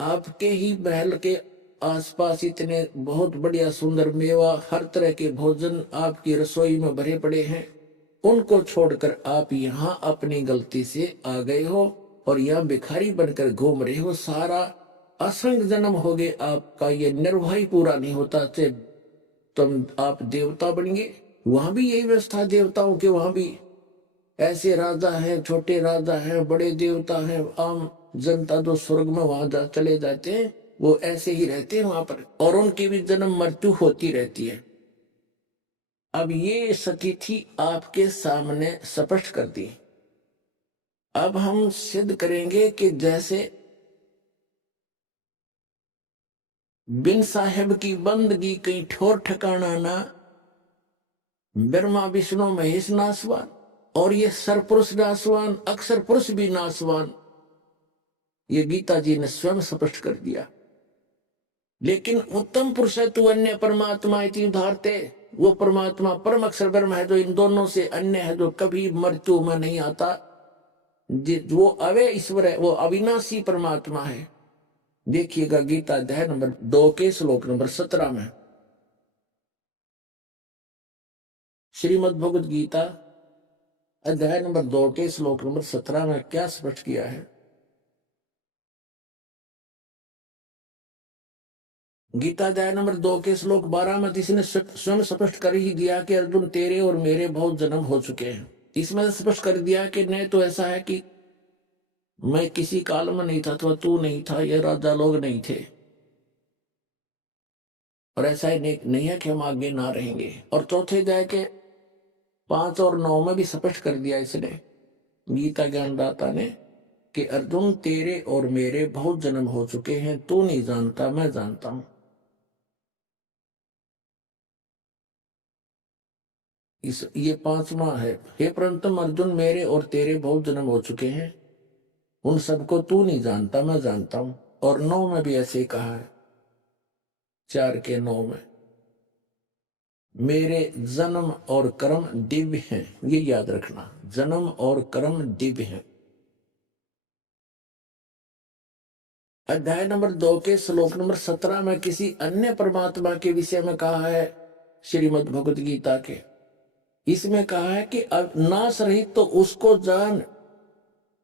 आपके ही महल के आसपास इतने बहुत बढ़िया सुंदर मेवा, हर तरह के भोजन आपकी रसोई में भरे पड़े हैं। उनको छोड़कर आप यहाँ अपनी गलती से आ गए हो और यहाँ भिखारी बनकर घूम रहे हो। सारा असंख्य जन्म हो गए आपका, ये निर्वाह ही पूरा नहीं होता थे, तुम आप देवता बनेंगे। वहां भी यही व्यवस्था देवताओं के, वहां भी ऐसे राजा हैं, छोटे राजा हैं, बड़े देवता हैं, आम जनता जो स्वर्ग में वहां चले जाते हैं वो ऐसे ही रहते हैं वहां पर, और उनकी भी जन्म मृत्यु होती रहती है। अब ये स्थिति आपके सामने स्पष्ट कर दी। अब हम सिद्ध करेंगे कि जैसे बिन साहेब की बंदगी कहीं ठोर ठिकाना ना, ब्रह्मा विष्णु महेश नासवान, और ये सरपुरुष नासवान, अक्षर पुरुष भी नासवान, ये गीता जी ने स्वयं स्पष्ट कर दिया। लेकिन उत्तम पुरुष है तू अन्य परमात्मा इति उदाहरते, वो परमात्मा परम अक्षर ब्रह्म है जो इन दोनों से अन्य है, जो कभी मृत्यु में नहीं आता, वो अव्यय ईश्वर है, वो अविनाशी परमात्मा है। देखिएगा गीता अध्याय नंबर 2 के श्लोक नंबर 17 में, श्रीमद् भगवद गीता अध्याय नंबर 2 के श्लोक नंबर 17 में क्या स्पष्ट किया है। गीता अध्याय नंबर 2 के श्लोक 12 में इसने स्वयं स्पष्ट कर ही दिया कि अर्जुन तेरे और मेरे बहुत जन्म हो चुके हैं। इसमें स्पष्ट कर दिया कि नहीं तो ऐसा है कि मैं किसी काल में नहीं था तो तू नहीं था, ये राजा लोग नहीं थे, और ऐसा ही नहीं है कि हम आगे ना रहेंगे। और चौथे अध्याय के 5 और 9 में भी स्पष्ट कर दिया इसने, गीता ज्ञानदाता ने, कि अर्जुन तेरे और मेरे बहुत जन्म हो चुके हैं, तू नहीं जानता, मैं जानता हूं। ये 5वां है, हे परंतु अर्जुन मेरे और तेरे बहुत जन्म हो चुके हैं, उन सबको तू नहीं जानता, मैं जानता हूं। और 9 में भी ऐसे ही कहा है, 4 के 9 में, मेरे जन्म और कर्म दिव्य हैं, ये याद रखना, जन्म और कर्म दिव्य हैं। अध्याय नंबर 2 के श्लोक नंबर 17 में किसी अन्य परमात्मा के विषय में कहा है श्रीमद् भगवद गीता के, इसमें कहा है कि नाश रहित तो उसको जान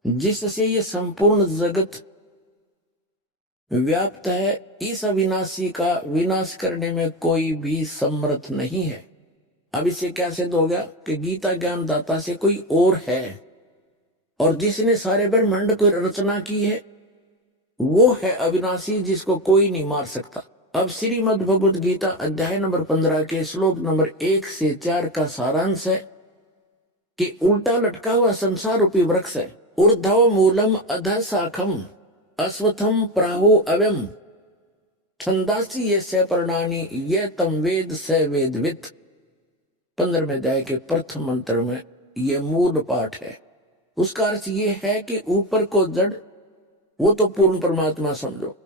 जिससे ये संपूर्ण जगत व्याप्त है। इस अविनाशी का विनाश करने में कोई भी समर्थ नहीं है। अब इससे क्या सिद्ध हो गया कि गीता ज्ञान दाता से कोई और है, और जिसने सारे ब्रह्मांड को रचना की है वो है अविनाशी, जिसको कोई नहीं मार सकता। अब श्रीमद् भगवद गीता अध्याय नंबर 15 के श्लोक नंबर 1 से 4 का सारांश है कि उल्टा लटका हुआ संसार रूपी वृक्ष है। ऊर्ध्व मूलम अधः शाखम अश्वत्थम प्राहु अव्यम छंदासी ये पर्णानि ये तम वेद स वेदवित्। 15वें अध्याय के प्रथम मंत्र में ये मूल पाठ है। उसका अर्थ ये है कि ऊपर को जड़ वो तो पूर्ण परमात्मा समझो,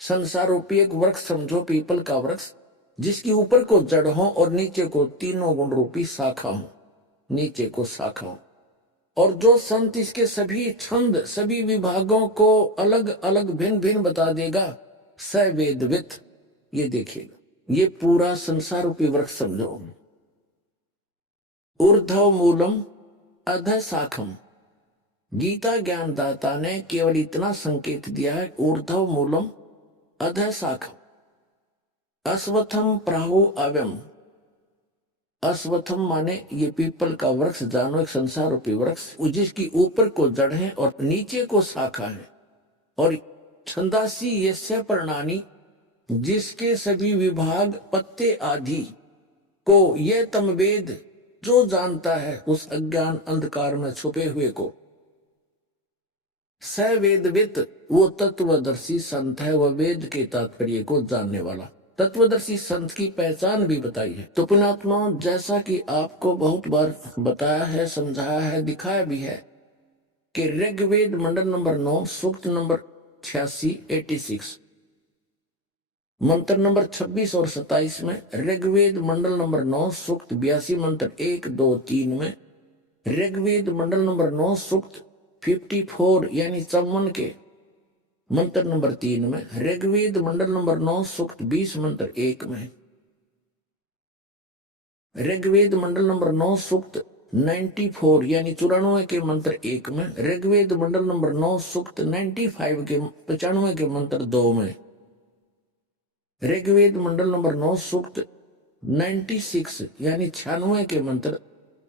संसार रूपी एक वृक्ष समझो, पीपल का वृक्ष, जिसकी ऊपर को जड़ हो और नीचे को तीनों गुण रूपी शाखा हो, नीचे को शाखा हो। और जो संत इसके सभी छंद सभी विभागों को अलग अलग भिन्न भिन्न बता देगा, स वेदवित्, ये देखिएगा, ये पूरा संसार रूपी वृक्ष समझो। ऊर्ध्व मूलम अधः शाखम, गीता ज्ञानदाता ने केवल इतना संकेत दिया है, ऊर्ध्व मूलम अधः शाखम अश्वत्थम प्राहु अव्यम। अश्वत्थम माने ये पीपल का वृक्ष, जानो एक संसार रूपी वृक्ष, जिसकी ऊपर को जड़ है और नीचे को शाखा है। और छंदासी यस्य पर्णानि, जिसके सभी विभाग पत्ते आदि को, ये तम वेद, जो जानता है उस अज्ञान अंधकार में छुपे हुए को, स वेदवित्, वो तत्वदर्शी संत है, वह वेद के तात्पर्य को जानने वाला। तत्वदर्शी संत की पहचान भी बताई है। तो पुण्यात्मा, जैसा कि आपको बहुत बार बताया है, समझाया है, दिखाया भी है कि ऋग्वेद मंडल नंबर 9 सूक्त नंबर 86 मंत्र नंबर 26 और 27 में, ऋग्वेद मंडल नंबर 9 सूक्त 82 मंत्र 1, 2, 3 में, ऋग्वेद मंडल नंबर 9 सूक्त 54 यानी 54 के मंत्र नंबर 3 में, ऋग्वेद मंडल नंबर 9 सूक्त 20 मंत्र 1 में, ऋग्वेद मंडल नंबर 9 सूक्त 94 यानी 94 के मंत्र 1 में, ऋग्वेद मंडल नंबर 9 सूक्त 95 के 95 के मंत्र 2 में, ऋग्वेद मंडल नंबर 9 सूक्त 96 यानी 96 के मंत्र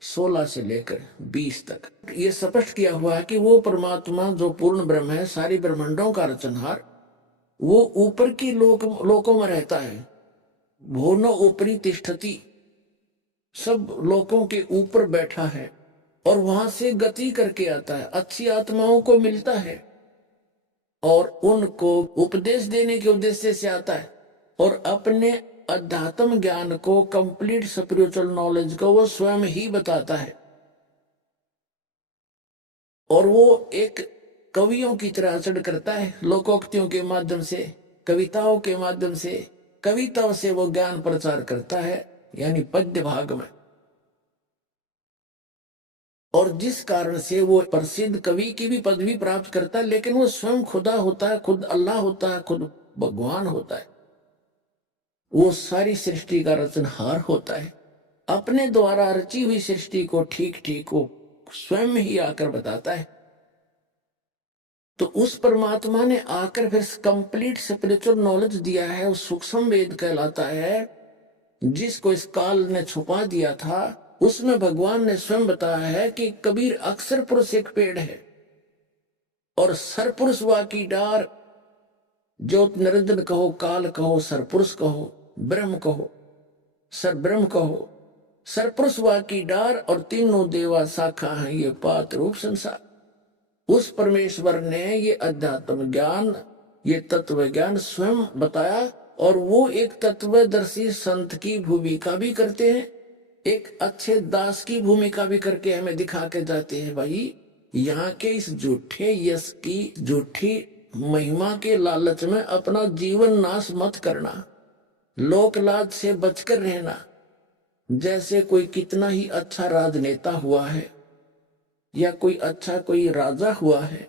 16 से लेकर 20 तक ये स्पष्ट किया हुआ है कि वो परमात्मा जो पूर्ण ब्रह्म है, सारी ब्रह्मांडों का रचनहार, वो ऊपर की लोकों में रहता है। भुवनो ऊपरी तिष्ठति, सब लोकों के ऊपर बैठा है और वहां से गति करके आता है, अच्छी आत्माओं को मिलता है और उनको उपदेश देने के उद्देश्य से आता है, और अपने अध्यात्म ज्ञान को, कंप्लीट स्पिरिचुअल नॉलेज को वो स्वयं ही बताता है। और वो एक कवियों की तरह आचरण करता है, लोकोक्तियों के माध्यम से, कविताओं के माध्यम से, कविताओं से वो ज्ञान प्रचार करता है, यानी पद्य भाग में। और जिस कारण से वो प्रसिद्ध कवि की भी पदवी प्राप्त करता है, लेकिन वो स्वयं खुदा होता है, खुद अल्लाह होता है, खुद भगवान होता है। वो सारी सृष्टि का रचनहार होता है, अपने द्वारा रची हुई सृष्टि को ठीक ठीक वो स्वयं ही आकर बताता है। तो उस परमात्मा ने आकर फिर कंप्लीट स्पिरिचुअल नॉलेज दिया है, वो सूक्ष्म वेद कहलाता है, जिसको इस काल ने छुपा दिया था। उसमें भगवान ने स्वयं बताया है कि कबीर अक्षर पुरुष एक पेड़ है और सरपुरुष वा की डार, ज्योत निरंजन कहो, काल कहो, सरपुरुष कहो, ब्रह्म कहो, सर ब्रह्म कहो, सरपुरुष वा की डार और तीनों देवा शाखा हैं, ये पात रूप संसार। उस परमेश्वर ने ये अध्यात्म ज्ञान, ये तत्व ज्ञान स्वयं बताया, और वो एक तत्वदर्शी संत की भूमिका भी करते हैं, एक अच्छे दास की भूमिका भी करके हमें दिखा के जाते हैं। भाई, यहाँ के इस झूठे यश की, झूठी महिमा के लालच में अपना जीवन नाश मत करना, लोक लाज से बचकर रहना। जैसे कोई कितना ही अच्छा राजनेता हुआ है या कोई अच्छा कोई राजा हुआ है,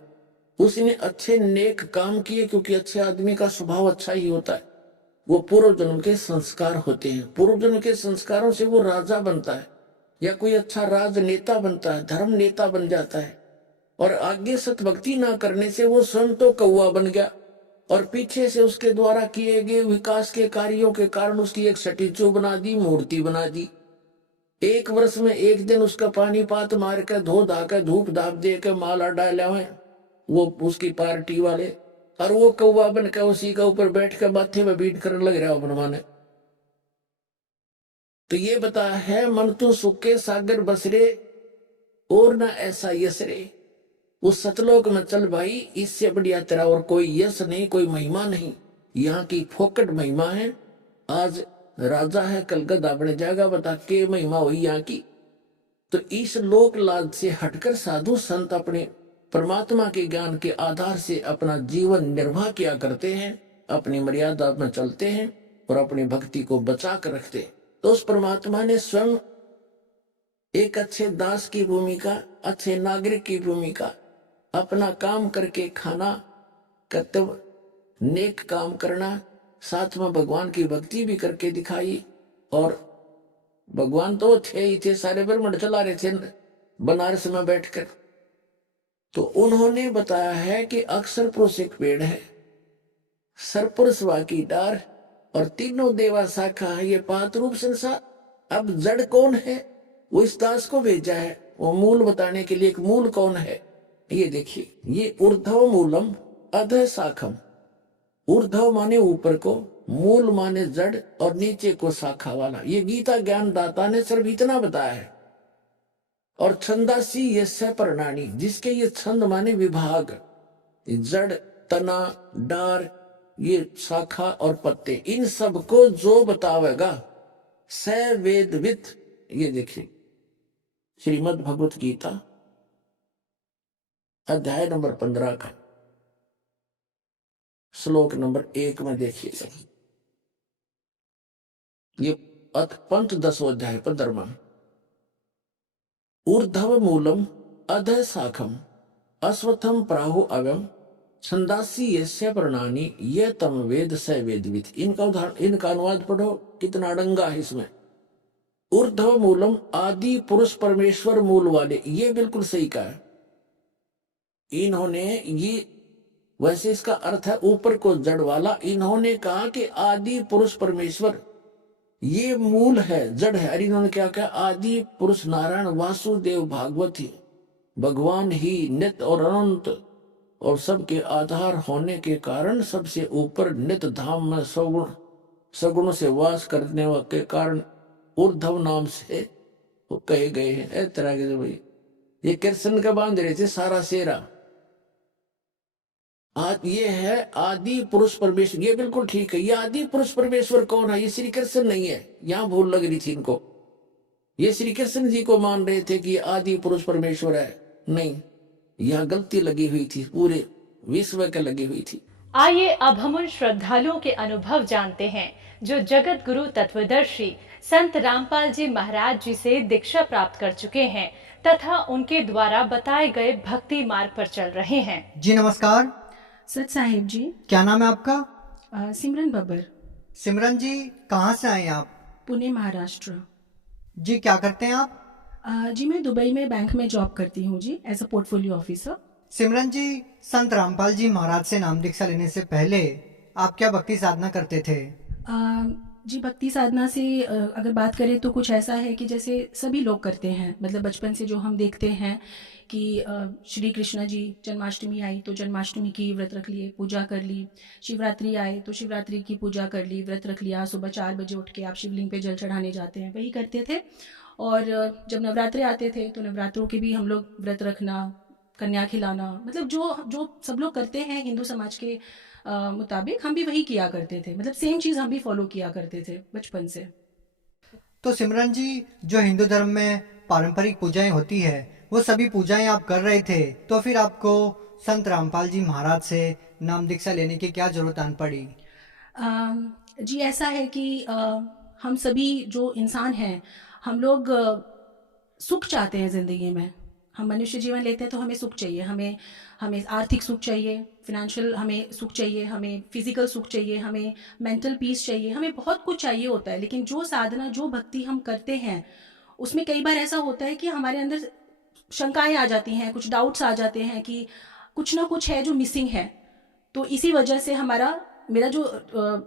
उसने अच्छे नेक काम किए, क्योंकि अच्छे आदमी का स्वभाव अच्छा ही होता है, वो पूर्व जन्म के संस्कार होते हैं, पूर्व जन्म के संस्कारों से वो राजा बनता है। या कोई अच्छा राजनेता बनता है, धर्म नेता बन जाता है, और आगे सतभक्ति ना करने से वो स्वयं तो कौवा बन गया, और पीछे से उसके द्वारा किए गए विकास के कार्यों के कारण उसकी एक स्टैच्यू बना दी, मूर्ति बना दी। एक वर्ष में एक दिन उसका पानी पात मार के धो धा के धूप धाप दे के माला डाले हुए वो उसकी पार्टी वाले, और वो कौवा बन के उसी के ऊपर बैठ के माथे में बीट करने लग रहा हो बनवाने। तो ये बता है, मन तू सुखे सागर बसरे और ना ऐसा यश रे। उस सतलोक में चल भाई, इससे बढ़िया तेरा और कोई यश नहीं, कोई महिमा नहीं। यहाँ की फोकट महिमा है। आज राजा है, कल गधा बन जाएगा, बता के महिमा हुई यहाँ की। तो इस लोक लाज से हटकर साधु संत अपने परमात्मा के ज्ञान के आधार से अपना जीवन निर्वाह किया करते हैं, अपनी मर्यादा में चलते हैं और अपनी भक्ति को बचा कर रखते हैं। तो उस परमात्मा ने स्वयं एक अच्छे दास की भूमिका, अच्छे नागरिक की भूमिका, अपना काम करके खाना, कर्तव्य, नेक काम करना, साथ में भगवान की भक्ति भी करके दिखाई। और भगवान तो थे ही थे, सारे ब्रह्मांड चला रहे थे बनारस में बैठकर। तो उन्होंने बताया है कि अक्षर पुरुष एक पेड़ है, सरपुरुष की डार, और तीनों देवा शाखा है ये पात रूप संसार। अब जड़ कौन है, वो इस दास को भेजा है वो मूल बताने के लिए। एक मूल कौन है ये देखिए, ये ऊर्ध्व मूलम अधः शाखम। ऊर्ध्व माने ऊपर को, मूल माने जड़, और नीचे को शाखा वाला। ये गीता ज्ञान दाता ने सिर्फ इतना बताया है। और छंदासी यस्य प्रणानी, जिसके ये छंद माने विभाग, जड़, तना, डार, ये शाखा और पत्ते, इन सब को जो बतावेगा स वेदविद। ये देखिए श्रीमद् भगवत गीता अध्याय नंबर 15 का श्लोक नंबर 1 में देखिए, ये पंचदशो अध्याय 15। ऊर्ध्व मूलम अधः शाखम अश्वत्थम प्राहु अवम छंदासी यस्य प्रणानी ये तम वेद स वेदविद। इनका उदाहरण, इनका अनुवाद पढ़ो, कितना अड़ंगा है इसमें। ऊर्ध्व मूलम, आदि पुरुष परमेश्वर मूल वाले, ये बिल्कुल सही कहा है इन्होंने। ये वैसे इसका अर्थ है ऊपर को जड़ वाला। इन्होंने कहा कि आदि पुरुष परमेश्वर ये मूल है, जड़ है। और इन्होंने क्या कहा, आदि पुरुष नारायण वासुदेव भागवत ही भगवान ही नित्य और अनंत और सबके आधार होने के कारण सबसे ऊपर नित्य धाम में सगुण से वास करने के कारण ऊर्ध्व नाम से वो कहे गए हैं। इस तरह के भाई ये कृष्ण का बांध रहे थे सारा सेरा। आज ये है आदि पुरुष परमेश्वर, ये बिल्कुल ठीक है। ये आदि पुरुष परमेश्वर कौन है, ये श्री कृष्ण नहीं है। यहां भूल लग रही थी इनको, ये श्री कृष्ण जी को मान रहे थे कि ये आदि पुरुष परमेश्वर है। नहीं, यहाँ गलती लगी हुई थी, पूरे विश्व के लगी हुई थी। आइए अब हम उन श्रद्धालुओं के अनुभव जानते हैं जो जगत गुरु तत्वदर्शी संत रामपाल जी महाराज जी से दीक्षा प्राप्त कर चुके हैं तथा उनके द्वारा बताए गए भक्ति मार्ग पर चल रहे हैं। जी नमस्कार। सत साहिब जी। क्या नाम है आपका? सिमरन बब्बर। सिमरन जी, कहाँ से आए आप? पुणे, महाराष्ट्र। जी क्या करते हैं आप? जी मैं दुबई में बैंक में जॉब करती हूँ जी, एज अ पोर्टफोलियो ऑफिसर। सिमरन जी, संत रामपाल जी महाराज से नाम दीक्षा लेने से पहले आप क्या भक्ति साधना करते थे? जी भक्ति साधना से अगर बात करें तो कुछ ऐसा है कि जैसे सभी लोग करते हैं, मतलब बचपन से जो हम देखते हैं कि श्री कृष्ण जी जन्माष्टमी आई तो जन्माष्टमी की व्रत रख लिए, पूजा कर ली। शिवरात्रि आए तो शिवरात्रि की पूजा कर ली, व्रत रख लिया। सुबह 4 बजे उठ के आप शिवलिंग पे जल चढ़ाने जाते हैं, वही करते थे। और जब नवरात्रे आते थे तो नवरात्रों के भी हम लोग व्रत रखना, कन्या खिलाना, मतलब जो सब लोग करते हैं हिंदू समाज के मुताबिक हम भी वही किया करते थे। मतलब सेम चीज़ हम भी फॉलो किया करते थे बचपन से। तो सिमरन जी, जो हिंदू धर्म में पारंपरिक पूजाएं होती है वो सभी पूजाएं आप कर रहे थे, तो फिर आपको संत रामपाल जी महाराज से नाम दीक्षा लेने की क्या जरूरत आन पड़ी? जी ऐसा है कि हम सभी जो इंसान हैं हम लोग सुख चाहते हैं ज़िंदगी में। हम मनुष्य जीवन लेते हैं तो हमें सुख चाहिए, हमें आर्थिक सुख चाहिए, फिनेंशियल हमें सुख चाहिए, हमें फिजिकल सुख चाहिए, हमें मेंटल पीस चाहिए, हमें बहुत कुछ चाहिए होता है। लेकिन जो साधना, जो भक्ति हम करते हैं उसमें कई बार ऐसा होता है कि हमारे अंदर शंकाएं आ जाती हैं, कुछ डाउट्स आ जाते हैं कि कुछ ना कुछ है जो मिसिंग है। तो इसी वजह से मेरा जो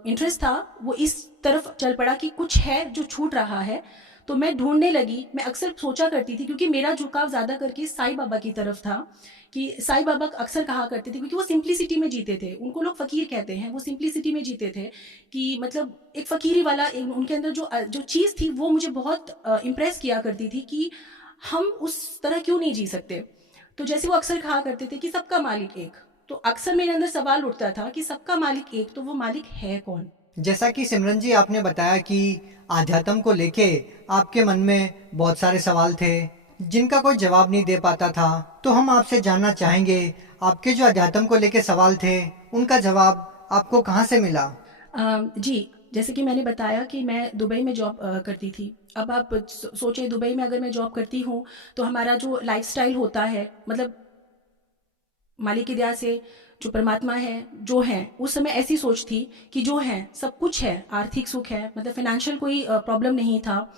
इंटरेस्ट था वो इस तरफ चल पड़ा कि कुछ है जो छूट रहा है। तो मैं ढूंढने लगी। मैं अक्सर सोचा करती थी, क्योंकि मेरा झुकाव ज़्यादा करके साईं बाबा की तरफ था, कि साईं बाबा अक्सर कहा करते थे, क्योंकि वो सिंप्लिसिटी में जीते थे, उनको लोग फ़कीर कहते हैं, वो सिंप्लिसिटी में जीते थे, कि मतलब एक फ़कीरी वाला उनके अंदर जो चीज़ थी वो मुझे बहुत इम्प्रेस किया करती थी कि हम उस तरह क्यों नहीं जी सकते। तो जैसे वो अक्सर कहा करते थे कि सबका मालिक एक, तो अक्सर मेरे अंदर सवाल उठता था कि सबका मालिक एक, तो वो मालिक है कौन। जैसा कि सिमरन जी आपने बताया कि आध्यात्म को लेके आपके मन में बहुत सारे सवाल थे जिनका कोई जवाब नहीं दे पाता था, तो हम आपसे जानना चाहेंगे आपके जो अध्यात्म को लेके सवाल थे उनका जवाब आपको कहाँ से मिला? जी, जैसे कि मैंने बताया कि मैं दुबई में जॉब करती थी। अब आप सोचें, दुबई में अगर मैं जॉब करती हूँ तो हमारा जो लाइफस्टाइल होता है, मतलब मालिक की दया से जो परमात्मा है, जो है, उस समय ऐसी सोच थी कि जो है सब कुछ है, आर्थिक सुख है, मतलब फाइनेंशियल कोई प्रॉब्लम नहीं था,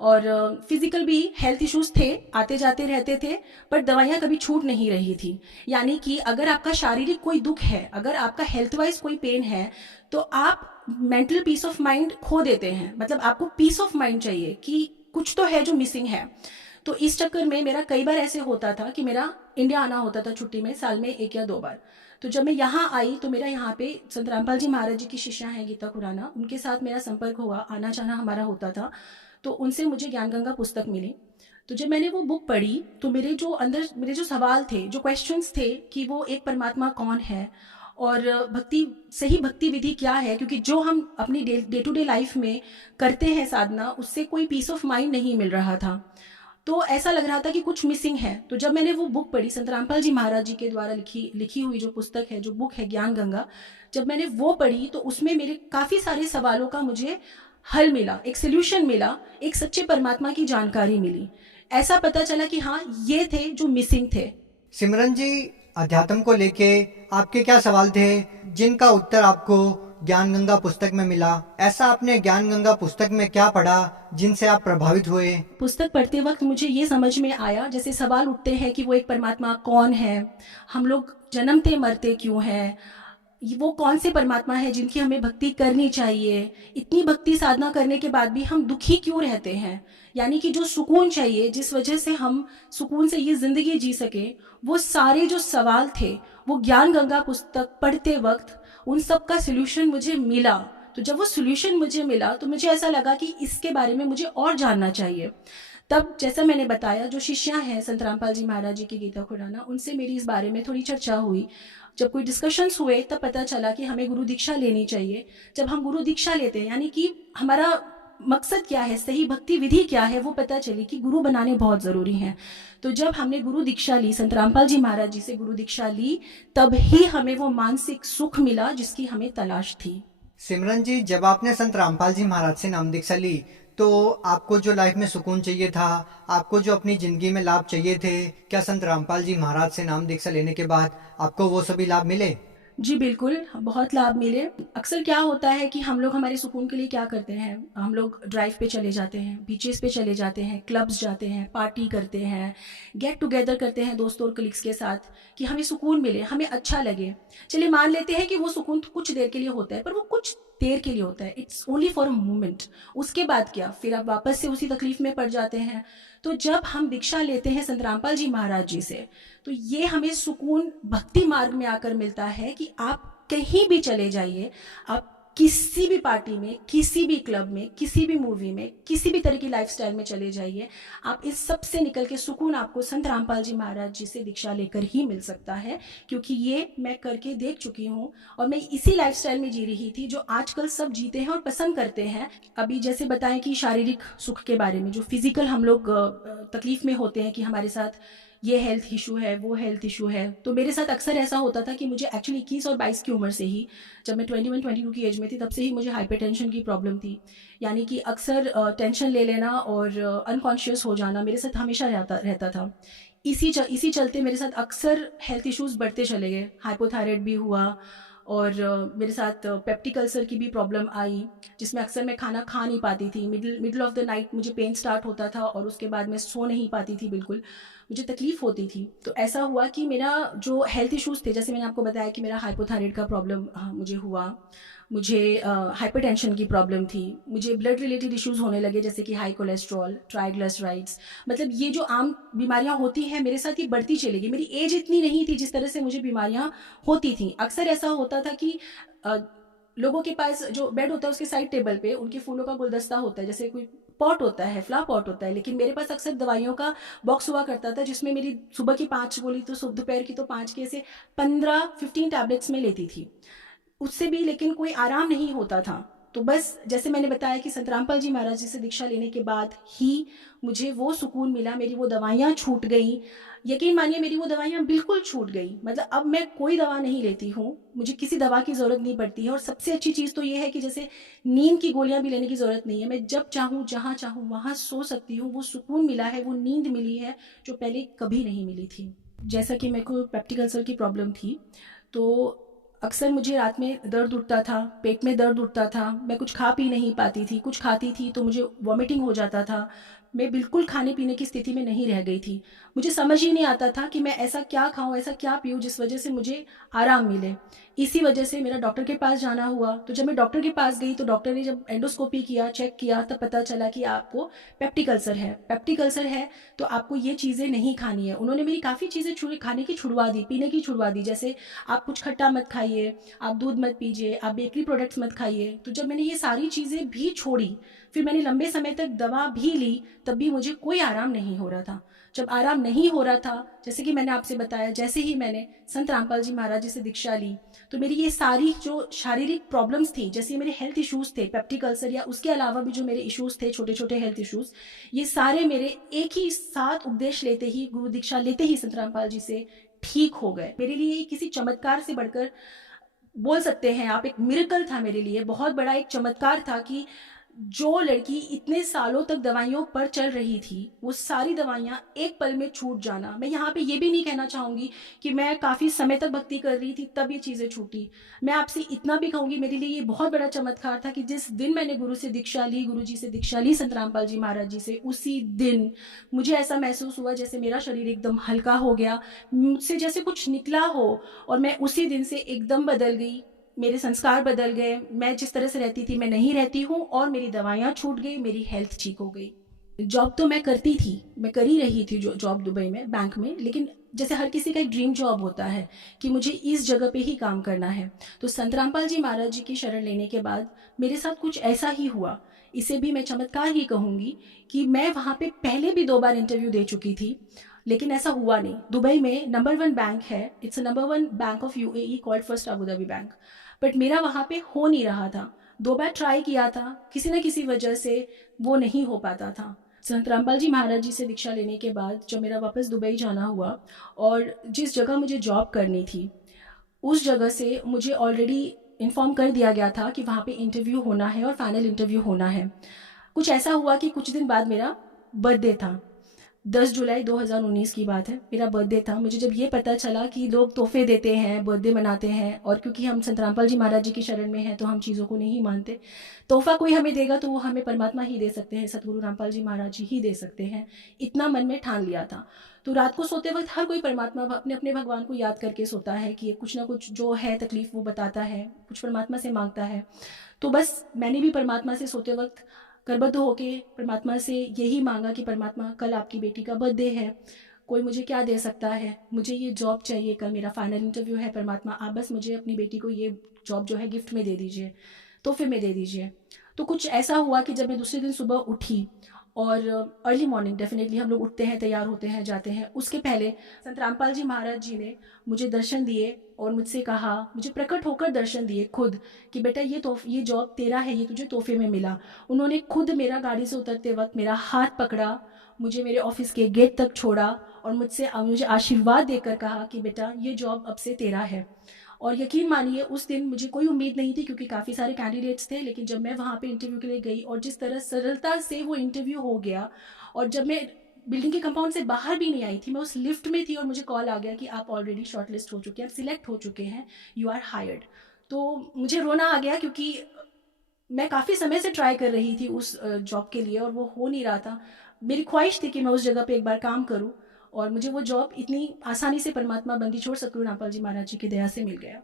और फिजिकल भी हेल्थ इश्यूज थे, आते जाते रहते थे, पर दवाइयाँ कभी छूट नहीं रही थी। यानी कि अगर आपका शारीरिक कोई दुख है, अगर आपका हेल्थ वाइज कोई पेन है, तो आप मेंटल पीस ऑफ माइंड खो देते हैं। मतलब आपको पीस ऑफ माइंड चाहिए कि कुछ तो है जो मिसिंग है। तो इस चक्कर में मेरा कई बार ऐसे होता था कि मेरा इंडिया आना होता था छुट्टी में, साल में 1 या 2 बार। तो जब मैं यहाँ आई तो मेरा यहाँ पे संत रामपाल जी महाराज जी की शिष्या हैं गीता खुराना, उनके साथ मेरा संपर्क हुआ, आना जाना हमारा होता था। तो उनसे मुझे ज्ञान गंगा पुस्तक मिली। तो जब मैंने वो बुक पढ़ी तो मेरे जो अंदर मेरे जो सवाल थे, जो क्वेश्चंस थे कि वो एक परमात्मा कौन है और सही भक्ति विधि क्या है, क्योंकि जो हम अपनी डे टू डे लाइफ में करते हैं साधना, उससे कोई पीस ऑफ माइंड नहीं मिल रहा था। तो ऐसा लग रहा था कि कुछ मिसिंग है। तो जब मैंने वो बुक पढ़ी, संत रामपाल जी महाराज जी के द्वारा लिखी हुई जो पुस्तक है, जो बुक है ज्ञान गंगा, जब मैंने वो पढ़ी तो उसमें मेरे काफ़ी सारे सवालों का मुझे हल मिला, एक सोल्यूशन मिला, एक सच्चे परमात्मा की जानकारी मिली। ऐसा पता चला कि हाँ, ये थे जो मिसिंग थे। सिमरन जी, अध्यात्म को लेके आपके क्या सवाल थे जिनका उत्तर आपको ज्ञान गंगा पुस्तक में मिला? ऐसा आपने ज्ञान गंगा पुस्तक में क्या पढ़ा जिनसे आप प्रभावित हुए? पुस्तक पढ़ते वक्त मुझे ये समझ में आया, जैसे सवाल उठते हैं कि वो एक परमात्मा कौन है, हम लोग जन्मते मरते क्यों हैं, वो कौन से परमात्मा है जिनकी हमें भक्ति करनी चाहिए, इतनी भक्ति साधना करने के बाद भी हम दुखी क्यों रहते हैं, यानी कि जो सुकून चाहिए, जिस वजह से हम सुकून से ये ज़िंदगी जी सके, वो सारे जो सवाल थे वो ज्ञान गंगा पुस्तक पढ़ते वक्त उन सब का सोल्यूशन मुझे मिला। तो जब वो सोल्यूशन मुझे मिला तो मुझे ऐसा लगा कि इसके बारे में मुझे और जानना चाहिए। तब जैसा मैंने बताया, जो शिष्या हैं संत रामपाल जी महाराज जी की गीता खुराना, उनसे मेरी इस बारे में थोड़ी चर्चा हुई। जब कोई डिस्कशंस हुए तब पता चला कि हमें गुरु दीक्षा लेनी चाहिए। जब हम गुरु दीक्षा लेते हैं, यानी कि हमारा मकसद क्या है, सही भक्ति विधि क्या है, वो पता चली कि गुरु बनाने बहुत ज़रूरी हैं। तो जब हमने गुरु दीक्षा ली, संत रामपाल जी महाराज जी से गुरु दीक्षा ली, तब ही हमें वो मानसिक सुख मिला जिसकी हमें तलाश थी। सिमरन जी, जब आपने संत रामपाल जी महाराज से नाम दीक्षा ली तो आपको जो लाइफ में सुकून चाहिए था, आपको जो अपनी जिंदगी में लाभ चाहिए थे, क्या संत रामपाल जी महाराज से नाम दीक्षा लेने के बाद आपको वो सभी लाभ मिले? जी बिल्कुल, बहुत लाभ मिले। अक्सर क्या होता है कि हम लोग हमारे सुकून के लिए क्या करते हैं, हम लोग ड्राइव पे चले जाते हैं, बीचेस पे चले जाते हैं, क्लब्स जाते हैं, पार्टी करते हैं, गेट टुगेदर करते हैं दोस्तों और कलीग्स के साथ कि हमें सुकून मिले, हमें अच्छा लगे। चलिए मान लेते हैं कि वो सुकून कुछ देर के लिए होता है, पर वो कुछ देर के लिए होता है, it's only for a moment. उसके बाद क्या, फिर आप वापस से उसी तकलीफ में पड़ जाते हैं। तो जब हम दीक्षा लेते हैं संत रामपाल जी महाराज जी से, तो ये हमें सुकून भक्ति मार्ग में आकर मिलता है कि आप कहीं भी चले जाइए, आप किसी भी पार्टी में, किसी भी क्लब में, किसी भी मूवी में, किसी भी तरह की लाइफस्टाइल में चले जाइए, आप इस सब से निकल के सुकून आपको संत रामपाल जी महाराज जी से दीक्षा लेकर ही मिल सकता है। क्योंकि ये मैं करके देख चुकी हूँ और मैं इसी लाइफस्टाइल में जी रही थी जो आजकल सब जीते हैं और पसंद करते हैं। अभी जैसे बताएं कि शारीरिक सुख के बारे में, जो फिजिकल हम लोग तकलीफ में होते हैं कि हमारे साथ ये हेल्थ इशू है, वो हेल्थ इशू है, तो मेरे साथ अक्सर ऐसा होता था कि मुझे एक्चुअली 21 और 22 की उम्र से ही, जब मैं 21-22 की एज में थी, तब से ही मुझे हाइपरटेंशन की प्रॉब्लम थी। यानी कि अक्सर टेंशन ले लेना और अनकॉन्शियस हो जाना मेरे साथ हमेशा रहता था। इसी चलते मेरे साथ अक्सर हेल्थ इश्यूज़ बढ़ते चले गए, हाइपोथायराइड भी हुआ और मेरे साथ पेप्टिक अल्सर की भी प्रॉब्लम आई, जिसमें अक्सर मैं खाना खा नहीं पाती थी। मिडल ऑफ द नाइट मुझे पेन स्टार्ट होता था और उसके बाद मैं सो नहीं पाती थी बिल्कुल, मुझे तकलीफ़ होती थी। तो ऐसा हुआ कि मेरा जो हेल्थ इश्यूज़ थे, जैसे मैंने आपको बताया कि मेरा हाइपोथायराइड का प्रॉब्लम मुझे हुआ, मुझे हाइपरटेंशन की प्रॉब्लम थी, मुझे ब्लड रिलेटेड इश्यूज़ होने लगे जैसे कि हाई कोलेस्ट्रॉल, ट्राइग्लिसराइड्स, मतलब ये जो आम बीमारियां होती हैं मेरे साथ ये बढ़ती चली गई। मेरी एज इतनी नहीं थी जिस तरह से मुझे बीमारियां होती थी। अक्सर ऐसा होता था कि लोगों के पास जो बेड होता है उसके साइड टेबल पे उनके फूलों का गुलदस्ता होता है, जैसे कोई पॉट होता है, फ्लावर पॉट होता है, लेकिन मेरे पास अक्सर दवाइयों का बॉक्स हुआ करता था जिसमें मेरी सुबह की 5 गोली तो दोपहर की तो 5 के, ऐसे 15-15 टैबलेट्स में लेती थी, उससे भी लेकिन कोई आराम नहीं होता था। तो बस जैसे मैंने बताया कि संत रामपाल जी महाराज जी से दीक्षा लेने के बाद ही मुझे वो सुकून मिला, मेरी वो दवाइयाँ छूट गई। यकीन मानिए मेरी वो दवाइयाँ बिल्कुल छूट गई, मतलब अब मैं कोई दवा नहीं लेती हूँ, मुझे किसी दवा की ज़रूरत नहीं पड़ती है। और सबसे अच्छी चीज़ तो ये है कि जैसे नींद की गोलियाँ भी लेने की ज़रूरत नहीं है, मैं जब चाहूँ जहाँ चाहूँ वहाँ सो सकती हूँ। वो सुकून मिला है, वो नींद मिली है जो पहले कभी नहीं मिली थी। जैसा कि मेरे को पेप्टिक अल्सर की प्रॉब्लम थी, तो अक्सर मुझे रात में दर्द उठता था, पेट में दर्द उठता था, मैं कुछ खा पी नहीं पाती थी, कुछ खाती थी तो मुझे वॉमिटिंग हो जाता था, मैं बिल्कुल खाने पीने की स्थिति में नहीं रह गई थी। मुझे समझ ही नहीं आता था कि मैं ऐसा क्या खाऊं, ऐसा क्या पीऊं जिस वजह से मुझे आराम मिले। इसी वजह से मेरा डॉक्टर के पास जाना हुआ। तो जब मैं डॉक्टर के पास गई तो डॉक्टर ने जब एंडोस्कोपी किया, चेक किया, तब पता चला कि आपको पेप्टिक अल्सर है। पेप्टिक अल्सर है तो आपको ये चीज़ें नहीं खानी है। उन्होंने मेरी काफ़ी चीज़ें खाने की छुड़वा दी, पीने की छुड़वा दी, जैसे आप कुछ खट्टा मत खाइए, आप दूध मत पीजिए, आप बेकरी प्रोडक्ट्स मत खाइए। तो जब मैंने ये सारी चीज़ें भी छोड़ी, फिर मैंने लंबे समय तक दवा भी ली, तब भी मुझे कोई आराम नहीं हो रहा था। जब आराम नहीं हो रहा था, जैसे कि मैंने आपसे बताया, जैसे ही मैंने संत रामपाल जी महाराज जी से दीक्षा ली, तो मेरी ये सारी जो शारीरिक प्रॉब्लम्स थी, जैसे मेरे हेल्थ इश्यूज़ थे, पेप्टिक अल्सर या उसके अलावा भी जो मेरे इश्यूज़ थे, छोटे छोटे हेल्थ इश्यूज़, ये सारे मेरे एक ही साथ उपदेश लेते ही, गुरु दीक्षा लेते ही संत रामपाल जी से ठीक हो गए। मेरे लिए ये किसी चमत्कार से बढ़कर बोल सकते हैं आप, एक मिरेकल था मेरे लिए, बहुत बड़ा एक चमत्कार था कि जो लड़की इतने सालों तक दवाइयों पर चल रही थी, वो सारी दवाइयाँ एक पल में छूट जाना। मैं यहाँ पे ये भी नहीं कहना चाहूँगी कि मैं काफ़ी समय तक भक्ति कर रही थी तब ये चीज़ें छूटी। मैं आपसे इतना भी कहूँगी, मेरे लिए ये बहुत बड़ा चमत्कार था कि जिस दिन मैंने गुरु से दीक्षा ली, गुरु जी से दीक्षा ली संत रामपाल जी महाराज जी से, उसी दिन मुझे ऐसा महसूस हुआ जैसे मेरा शरीर एकदम हल्का हो गया, मुझसे जैसे कुछ निकला हो, और मैं उसी दिन से एकदम बदल गई। मेरे संस्कार बदल गए, मैं जिस तरह से रहती थी मैं नहीं रहती हूँ, और मेरी दवाइयाँ छूट गई, मेरी हेल्थ ठीक हो गई। जॉब तो मैं करती थी, मैं कर ही रही थी जो जॉब दुबई में बैंक में, लेकिन जैसे हर किसी का एक ड्रीम जॉब होता है कि मुझे इस जगह पे ही काम करना है। तो संत रामपाल जी महाराज जी की शरण लेने के बाद मेरे साथ कुछ ऐसा ही हुआ, इसे भी मैं चमत्कार ही कहूँगी, कि मैं वहाँ पे पहले भी 2 बार इंटरव्यू दे चुकी थी, लेकिन ऐसा हुआ नहीं। दुबई में नंबर 1 बैंक है, it's number 1 bank of UAE called first Abu Dhabi bank, but मेरा वहाँ पे हो नहीं रहा था। 2 बार ट्राई किया था, किसी न किसी वजह से वो नहीं हो पाता था। संत रामपाल जी महाराज जी से दीक्षा लेने के बाद जब मेरा वापस दुबई जाना हुआ, और जिस जगह मुझे जॉब करनी थी उस जगह से मुझे ऑलरेडी इन्फॉर्म कर दिया गया था कि वहाँ पे इंटरव्यू होना है और फाइनल इंटरव्यू होना है। कुछ ऐसा हुआ कि कुछ दिन बाद मेरा बर्थडे था, 10 जुलाई 2019 की बात है, मेरा बर्थडे था। मुझे जब ये पता चला कि लोग तोहफे देते हैं, बर्थडे मनाते हैं, और क्योंकि हम संत रामपाल जी महाराज जी की शरण में हैं तो हम चीज़ों को नहीं मानते, तोहफा कोई हमें देगा तो वो हमें परमात्मा ही दे सकते हैं, सतगुरु रामपाल जी महाराज जी ही दे सकते हैं, इतना मन में ठान लिया था। तो रात को सोते वक्त हर कोई परमात्मा अपने अपने भगवान को याद करके सोता है कि कुछ ना कुछ जो है तकलीफ वो बताता है, कुछ परमात्मा से मांगता है। तो बस मैंने भी परमात्मा से सोते वक्त करबद्ध होके परमात्मा से यही मांगा कि परमात्मा कल आपकी बेटी का बर्थडे है, कोई मुझे क्या दे सकता है, मुझे ये जॉब चाहिए, कल मेरा फाइनल इंटरव्यू है, परमात्मा आप बस मुझे अपनी बेटी को ये जॉब जो है गिफ्ट में दे दीजिए, तोहफे में दे दीजिए। तो कुछ ऐसा हुआ कि जब मैं दूसरे दिन सुबह उठी, और अर्ली मॉर्निंग डेफिनेटली हम लोग उठते हैं, तैयार होते हैं, जाते हैं, उसके पहले संत रामपाल जी महाराज जी ने मुझे दर्शन दिए और मुझसे कहा, मुझे प्रकट होकर दर्शन दिए खुद, कि बेटा ये जॉब तेरा है, ये तुझे तोहफे में मिला। उन्होंने खुद मेरा गाड़ी से उतरते वक्त मेरा हाथ पकड़ा, मुझे मेरे ऑफिस के गेट तक छोड़ा और मुझे आशीर्वाद देकर कहा कि बेटा ये जॉब अब से तेरा है। और यकीन मानिए उस दिन मुझे कोई उम्मीद नहीं थी क्योंकि काफ़ी सारे कैंडिडेट्स थे, लेकिन जब मैं वहाँ पे इंटरव्यू के लिए गई और जिस तरह सरलता से वो इंटरव्यू हो गया, और जब मैं बिल्डिंग के कंपाउंड से बाहर भी नहीं आई थी, मैं उस लिफ्ट में थी और मुझे कॉल आ गया कि आप ऑलरेडी शॉर्टलिस्ट हो चुके हैं, आप सिलेक्ट हो चुके हैं, यू आर हायर्ड। तो मुझे रोना आ गया, क्योंकि मैं काफ़ी समय से ट्राई कर रही थी उस जॉब के लिए और वो हो नहीं रहा था। मेरी ख्वाहिश थी कि मैं उस जगह पे एक बार काम करूं, और मुझे वो जॉब इतनी आसानी से परमात्मा बंदी छोड़ सतगुरु रामपाल जी महाराज जी की दया से मिल गया।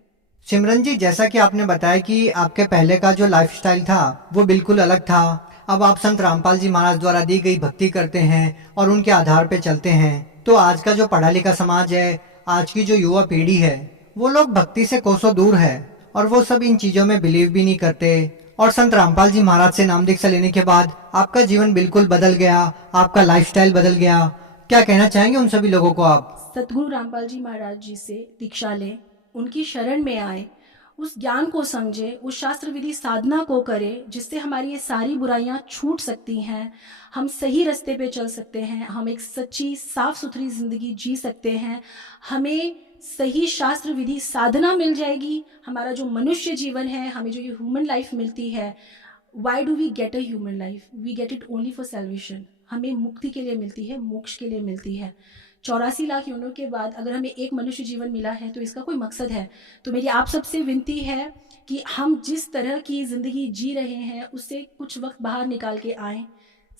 सिमरन जी, जैसा कि आपने बताया कि आपके पहले का जो लाइफस्टाइल था वो बिल्कुल अलग था। अब आप संत रामपाल जी महाराज द्वारा दी गई भक्ति करते हैं और उनके आधार पे चलते हैं। तो आज का जो पढ़ा लिखा समाज है, आज की जो युवा पीढ़ी है, वो लोग भक्ति से कोसों दूर है और वो सब इन चीजों में बिलीव भी नहीं करते। और संत रामपाल जी महाराज से नाम दीक्षा लेने के बाद आपका जीवन बिल्कुल बदल गया, आपका लाइफस्टाइल बदल गया। क्या कहना चाहेंगे उन सभी लोगों को आप? सतगुरु रामपाल जी महाराज जी से दीक्षा लें, उनकी शरण में आए, उस ज्ञान को समझे, उस शास्त्र विधि साधना को करें, जिससे हमारी ये सारी बुराइयां छूट सकती हैं, हम सही रास्ते पे चल सकते हैं, हम एक सच्ची साफ सुथरी जिंदगी जी सकते हैं, हमें सही शास्त्र विधि साधना मिल जाएगी। हमारा जो मनुष्य जीवन है, हमें जो ये ह्यूमन लाइफ मिलती है, why do we get a human life? We get it only for salvation. हमें मुक्ति के लिए मिलती है, मोक्ष के लिए मिलती है। 84 लाख योनियों के बाद अगर हमें एक मनुष्य जीवन मिला है तो इसका कोई मकसद है। तो मेरी आप सबसे विनती है कि हम जिस तरह की ज़िंदगी जी रहे हैं उससे कुछ वक्त बाहर निकाल के आएँ,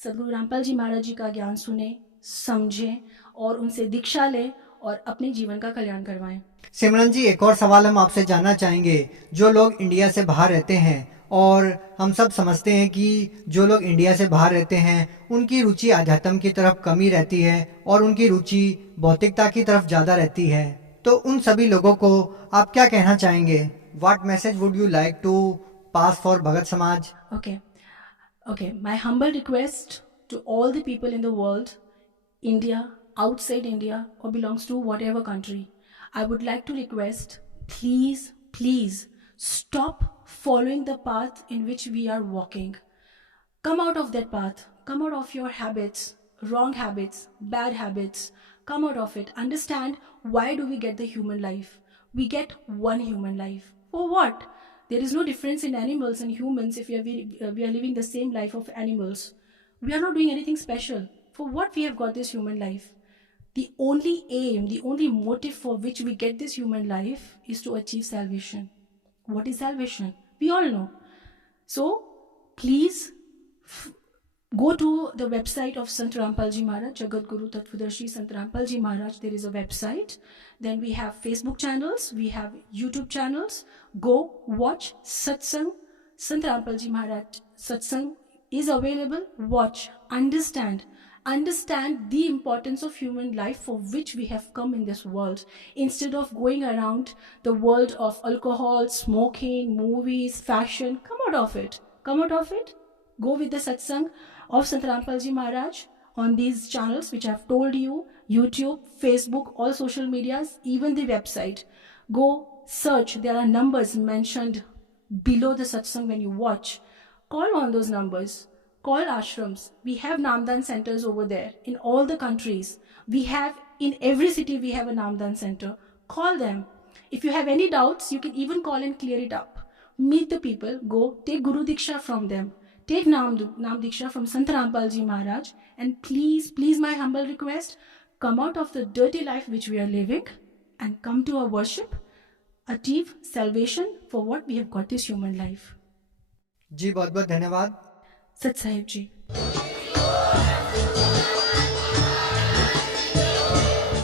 सदगुरु रामपाल जी महाराज जी का ज्ञान सुने, समझें और उनसे दीक्षा लें और अपने जीवन का कल्याण करवाएं। सिमरन जी, एक और सवाल हम आपसे जानना चाहेंगे। जो लोग इंडिया से बाहर रहते हैं, और हम सब समझते हैं कि जो लोग इंडिया से बाहर रहते हैं उनकी रुचि आध्यात्म की तरफ कम ही रहती है और उनकी रुचि भौतिकता की तरफ ज़्यादा रहती है, तो उन सभी लोगों को आप क्या कहना चाहेंगे? What message would you like to pass for Bhagat Samaj? Okay, my humble request to all the people in the world, India, outside India, or belongs to whatever country, I would like to request, please stop following the path in which we are walking. Come out of that path. Come out of your habits, wrong habits, bad habits. Come out of it. Understand, why do we get the human life? We get one human life. For what? There is no difference in animals and humans if we are living the same life of animals. We are not doing anything special. For what we have got this human life? The only aim, the only motive for which we get this human life is to achieve salvation. What is salvation? We all know. So, please go to the website of Sant Rampal Ji Maharaj, Jagat Guru Tattvadarshi Sant Rampal Ji Maharaj. There is a website. Then we have Facebook channels. We have YouTube channels. Go watch Satsang. Sant Rampal Ji Maharaj Satsang is available. Watch. Understand the importance of human life for which we have come in this world. Instead of going around the world of alcohol, smoking, movies, fashion, come out of it. Come out of it. Go with the satsang of Sant Rampal Ji Maharaj on these channels which I have told you, YouTube, Facebook, all social medias, even the website. Go search. There are numbers mentioned below the satsang when you watch. Call on those numbers. Call ashrams. We have Namdan centers over there in all the countries. We have in every city we have a Namdan center. Call them. If you have any doubts, you can even call and clear it up. Meet the people. Go take Guru Diksha from them. Take Nam Diksha from Sant Rampal Ji Maharaj. And please, my humble request, come out of the dirty life which we are living and come to our worship. Achieve salvation for what we have got this human life. जी बहुत बहुत धन्यवाद। सत साहिब जी।